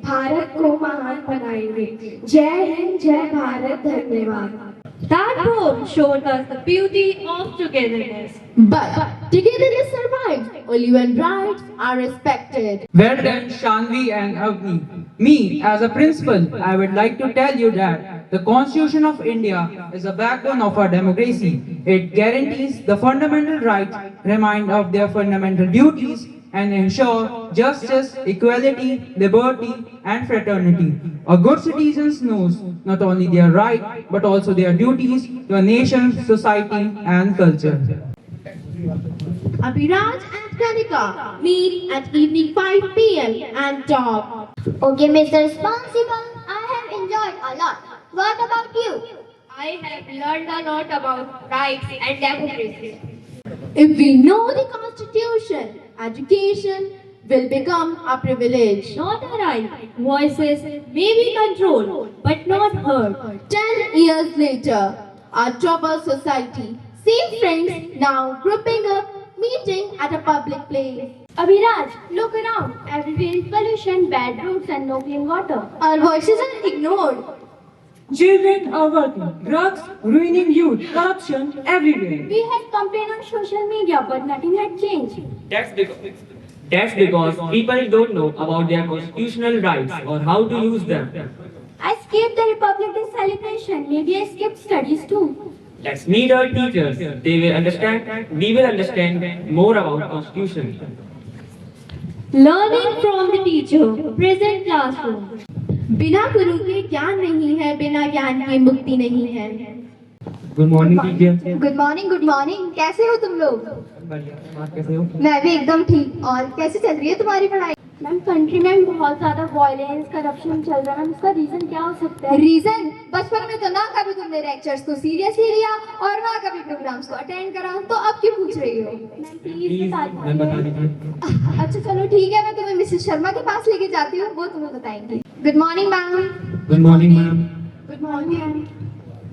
भारत को महान बनाएंगे. जय हिंद, जय भारत, धन्यवाद. That poem showed us the beauty of togetherness. But togetherness survives only when rights are respected. Well done, Shanvi and Avni. Me, as a principal, I would like to tell you that the Constitution of India is the backbone of our democracy. It guarantees the fundamental rights, remind of their fundamental duties, and ensure justice, equality, liberty, and fraternity. A good citizen knows not only their right, but also their duties to a nation, society, and culture. Abhiraj and Kanika meet at evening 5 p.m. and talk. Okay, Mr. Responsible, I have enjoyed a lot. What about you? I have learned a lot about rights and democracy. If we know the Constitution, education will become a privilege. Not a right. Voices may be controlled, but not heard. 10 years later, our troubled society, same friends now grouping up, meeting at a public place. Abhiraj, look around. Everywhere is pollution, bad roads and no clean water. Our voices are ignored. Children are working, drugs ruining youth, corruption everywhere. We had complained on social media, but nothing had changed. That's because people don't know about their constitutional rights or how to use them. I skipped the Republic Day celebration. Maybe I skipped studies too. Let's meet our teachers. They will understand. We will understand more about Constitution. Learning from the teacher. Present classroom. बिना गुरु के ज्ञान नहीं है, बिना ज्ञान की मुक्ति नहीं है। Good morning, teacher. Good morning, कैसे हो तुम लोग? आप कैसे हो? मैं भी एकदम ठीक। और कैसे चल रही है तुम्हारी पढ़ाई? मैम कंट्री में बहुत ज्यादा वायलेंस करप्शन चल रहा है मैम, इसका रीजन क्या हो सकता है? रीजन? बचपन में तो ना कभी तुमने लेक्चर्स को सीरियसली लिया और ना कभी प्रोग्राम्स को अटेंड करा, तो अब क्यों पूछ रही हो? प्लीज मैं बता दीजिए। अच्छा चलो ठीक है, मैं तुम्हें मिसेस शर्मा के पास लेके जाती हूँ, वो तुम्हें बताएंगी। Good morning ma'am. Good morning ma'am. Good morning.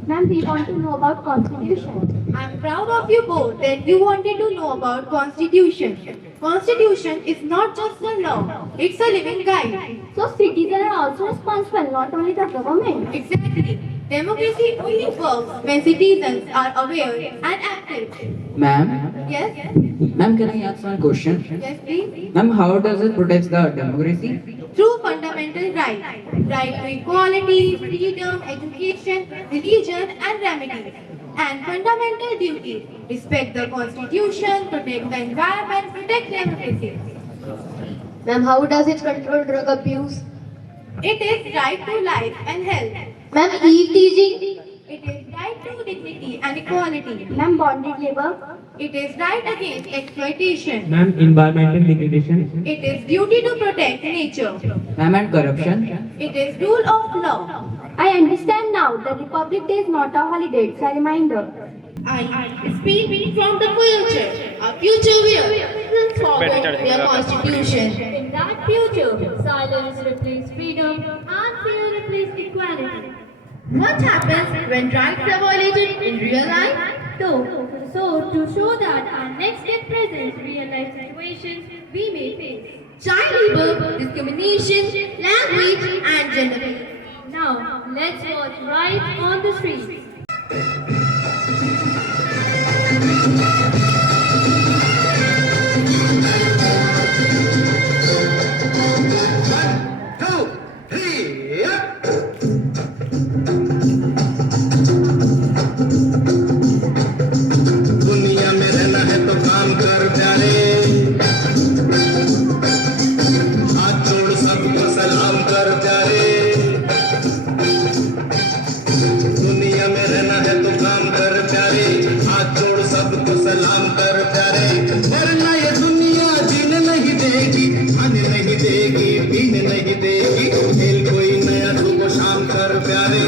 Ma'am, we want to know about Constitution. I'm proud of you both that you wanted to know about Constitution. Constitution is not just a law, it's a living guide. So citizens are also responsible, not only the government. Exactly. Democracy only works when citizens are aware and active. Ma'am, Yes? ma'am, can I ask one question? Yes, please. Ma'am, how does it protect the democracy? Through fundamental rights. Right to equality, freedom, education, religion and remedies. And fundamental duties. Respect the constitution, protect the environment, protect democracy. Ma'am, how does it control drug abuse? It is right to life and health. Ma'am, eve teasing? It is right to dignity and equality. Ma'am, bonded labor. It is right against exploitation. Ma'am, environmental degradation. It is duty to protect nature. Ma'am, and corruption? It is rule of law. I understand now. The Republic Day is not a holiday; it's a reminder. I speak from the future. A future where citizens follow their constitution. In that future, silence replaces freedom and fear replaces equality. What happens when rights are violated in real life? So to show that our next and present real life situations we may face. Child labor, discrimination, language and gender. Now, let's watch Rights on the Streets. दुनिया में रहना है तो काम कर प्यारे, हाथ जोड़ सबको सलाम कर प्यारे। दुनिया में रहना है तो काम कर प्यारे, हाथ जोड़ सबको सलाम कर प्यारे। वरना ये दुनिया जीने नहीं देगी, खाने नहीं देगी, पीने नहीं देगी। खेल कोई नया सुबह शाम कर प्यारे।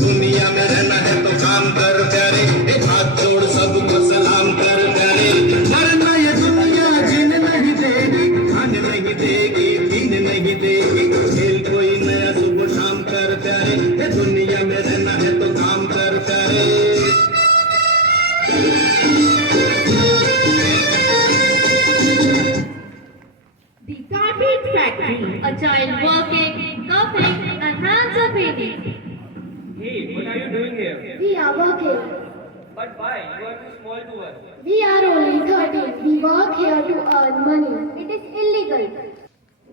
दुनिया में रहना है तो काम कर प्यारे, एक हाथ जोड़ सबको सलाम कर प्यारे। वरना ये दुनिया जीने नहीं देगी, खाने नहीं देगी, पीने नहीं देगी। खेल कोई नया सुबह शाम कर प्यारे, ये दुनिया में रहना है तो काम कर प्यारे। The carpet factory. A child working, coughing, and hands are beating. Hey, what are you doing here? We are working. But why? You are too small to work. We are only 13. We work here to earn money. It is illegal.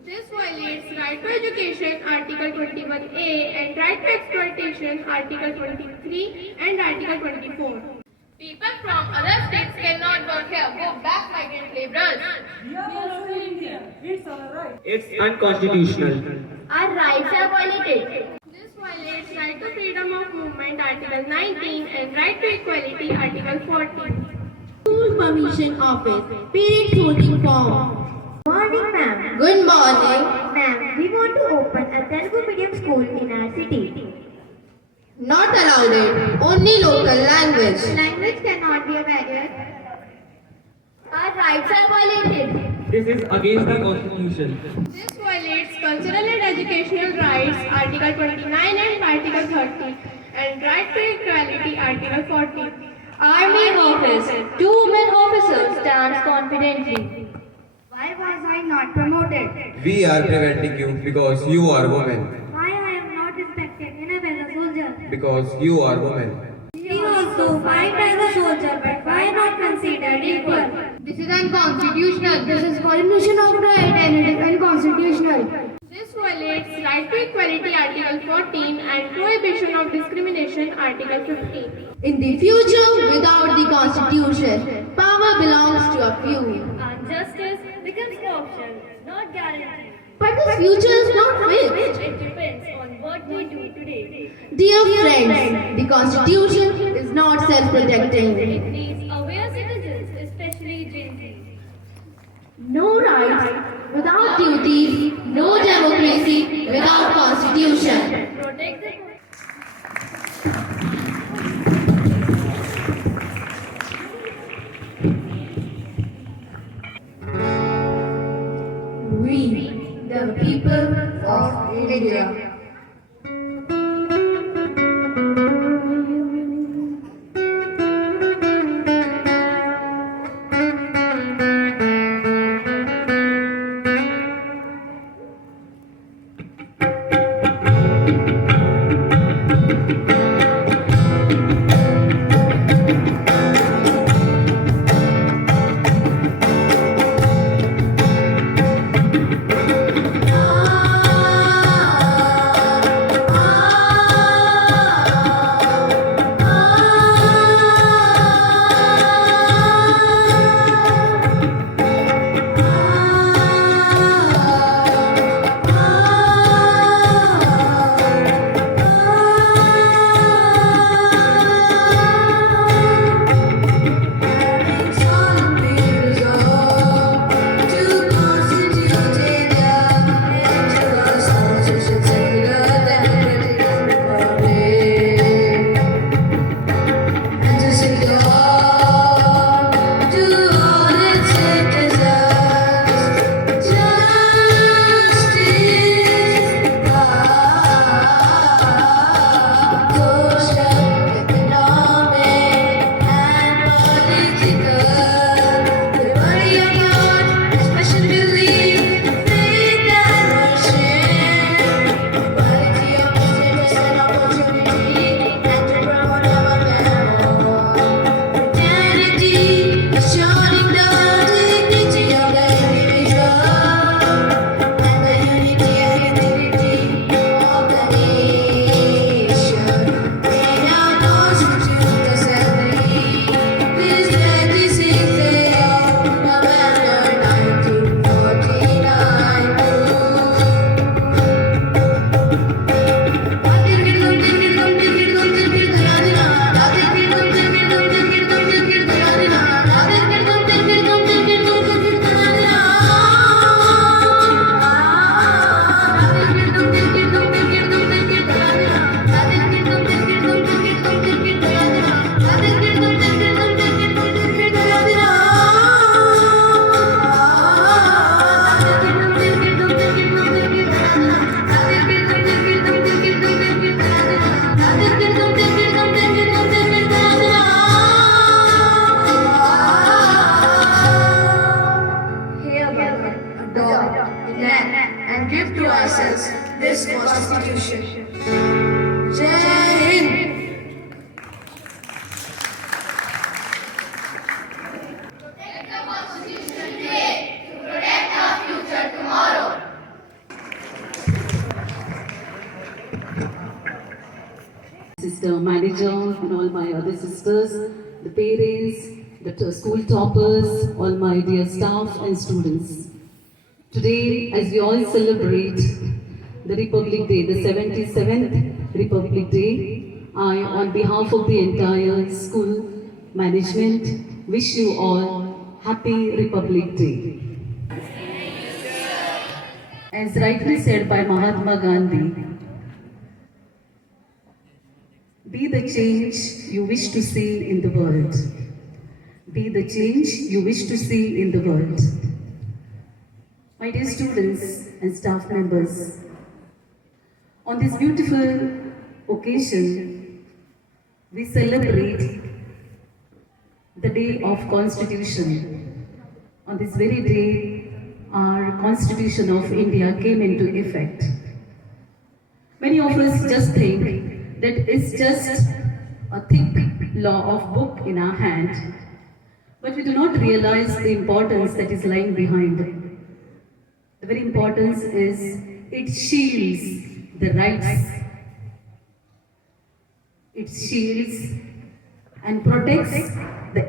This violates right to education, Article 21A, and right to exploitation, Article 23 and Article 24. People from other states cannot work here. Go back, migrant laborers. It's unconstitutional. Our rights are violated. This violates right to freedom of movement, Article 19, and right to equality, Article 40. School Permission Office, Parents Holding Form. Morning, ma'am. Good morning. Ma'am, we want to open a Telugu medium school in our city. Not allowed it. Only local language. Language cannot be a barrier. Our rights are violated. This is against the Constitution. This violates cultural and educational rights, Article 29 and Article 30, and right to equality, Article 40. Army office. 2 women officers stands confidently. Why was I not promoted? We are preventing you because you are women. Why I am not respected enough as a soldier? Because you are women. We also also fight as a soldier, but why not considered equal? This is unconstitutional. This is violation of right and it is unconstitutional. This violates right to equality Article 14 and prohibition of discrimination Article 15. In the future, without the constitution, power belongs to a few. And justice becomes optional, not guaranteed. But this future is not fixed. It depends on what we do today. Dear friends, the constitution is not self-protecting. It needs aware citizens, especially Gen Z. No rights without duties, no democracy without constitution. Protect the We, the people of India. And give to ourselves this constitution. Jai Hind. Sister manager and all my other sisters, the parents, the school toppers, all my dear staff and students. Today, as we all celebrate the Republic Day, the 77th Republic Day, I, on behalf of the entire school management, wish you all Happy Republic Day. As rightly said by Mahatma Gandhi, be the change you wish to see in the world. Be the change you wish to see in the world. My dear students and staff members, on this beautiful occasion, we celebrate the Day of Constitution. On this very day, our Constitution of India came into effect. Many of us just think that it's just a thick law of book in our hand, but we do not realize the importance that is lying behind it. The very importance is it shields the rights, it shields and protects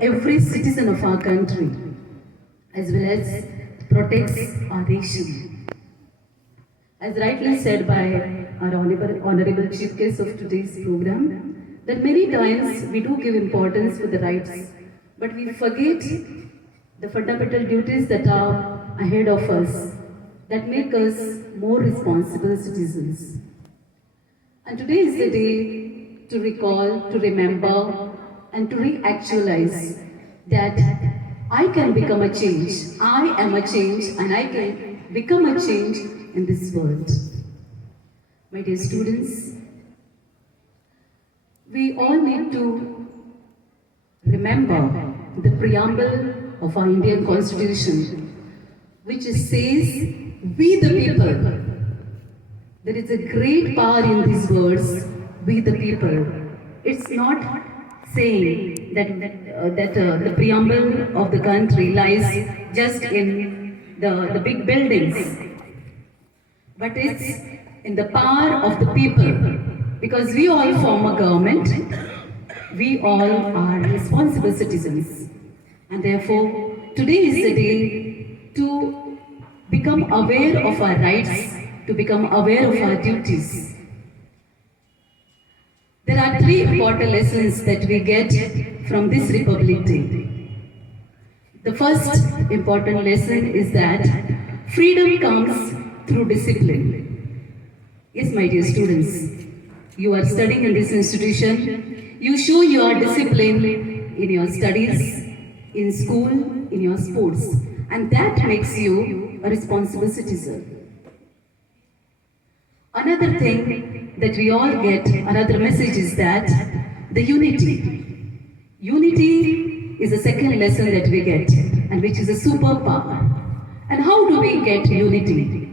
every citizen of our country, as well as protects our nation. As rightly said by our honorable chief guest of today's program, that many times we do give importance for the rights, but we forget the fundamental duties that are ahead of us, that make us more responsible citizens. And today is the day to recall, to remember, and to re-actualize that I can become a change, I am a change, and I can become a change in this world. My dear students, we all need to remember the preamble of our Indian Constitution, which says, we the people. There is a great power in these words, we the people. It's not saying that the preamble of the country lies just in the big buildings, but it's in the power of the people, because we all form a government, we all are responsible citizens, and therefore today is the day to become aware of our rights, to become aware of our duties. There are three important lessons that we get from this Republic Day. The first important lesson is that freedom comes through discipline. Yes, my dear students, you are studying in this institution, you show your discipline in your studies, in school, in your sports, and that makes you a responsible citizen. Another thing that we all get, another message is that the unity. Unity is the second lesson that we get, and which is a superpower. And how do we get unity?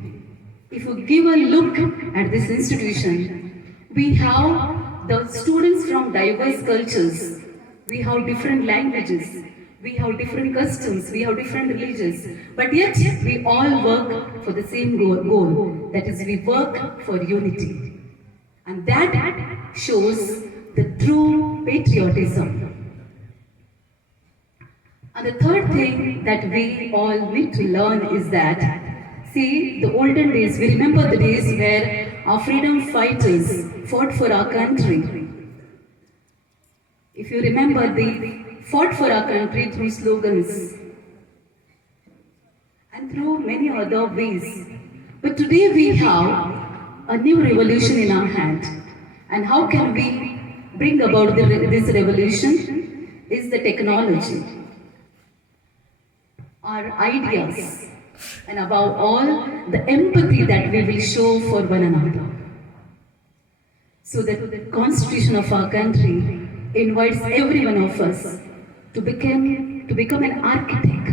If you give a look at this institution, we have the students from diverse cultures, we have different languages, we have different customs, we have different religions, but yet we all work for the same goal, that is, we work for unity. And that shows the true patriotism. And the third thing that we all need to learn is that, see, the olden days, we remember the days where our freedom fighters fought for our country. If you remember, they fought for our country through slogans and through many other ways. But today we have a new revolution in our hand. And how can we bring about this revolution? Is the technology, our ideas, and above all, the empathy that we will show for one another. So that the Constitution of our country invites every one of us to become an architect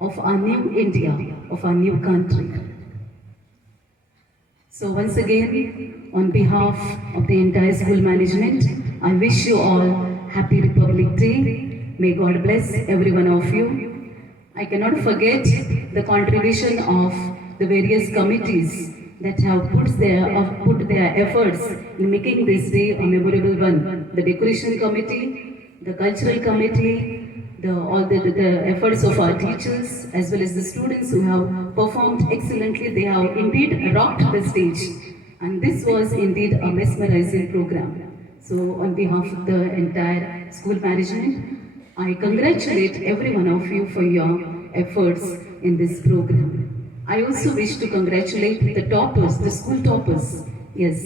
of our new India, of our new country. So once again, on behalf of the entire school management, I wish you all Happy Republic Day. May God bless every one of you. I cannot forget the contribution of the various committees that have put their efforts in making this day a memorable one. The decoration committee, the cultural committee, all the efforts of our teachers, as well as the students who have performed excellently. They have indeed rocked the stage, and this was indeed a mesmerizing program. So on behalf of the entire school management, I congratulate every one of you for your efforts in this program. I also wish to congratulate the toppers, the school toppers. Yes,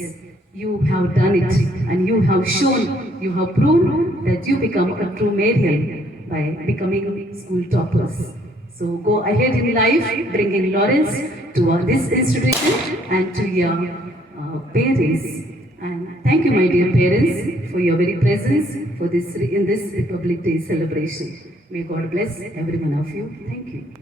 you have done it, and you have shown, you have proven that you become a true Marian by becoming school toppers. So go ahead in life, bringing laurels to this institution and to your parents. And thank you, my dear parents, for your very presence in this Republic Day celebration. May God bless every one of you. Thank you.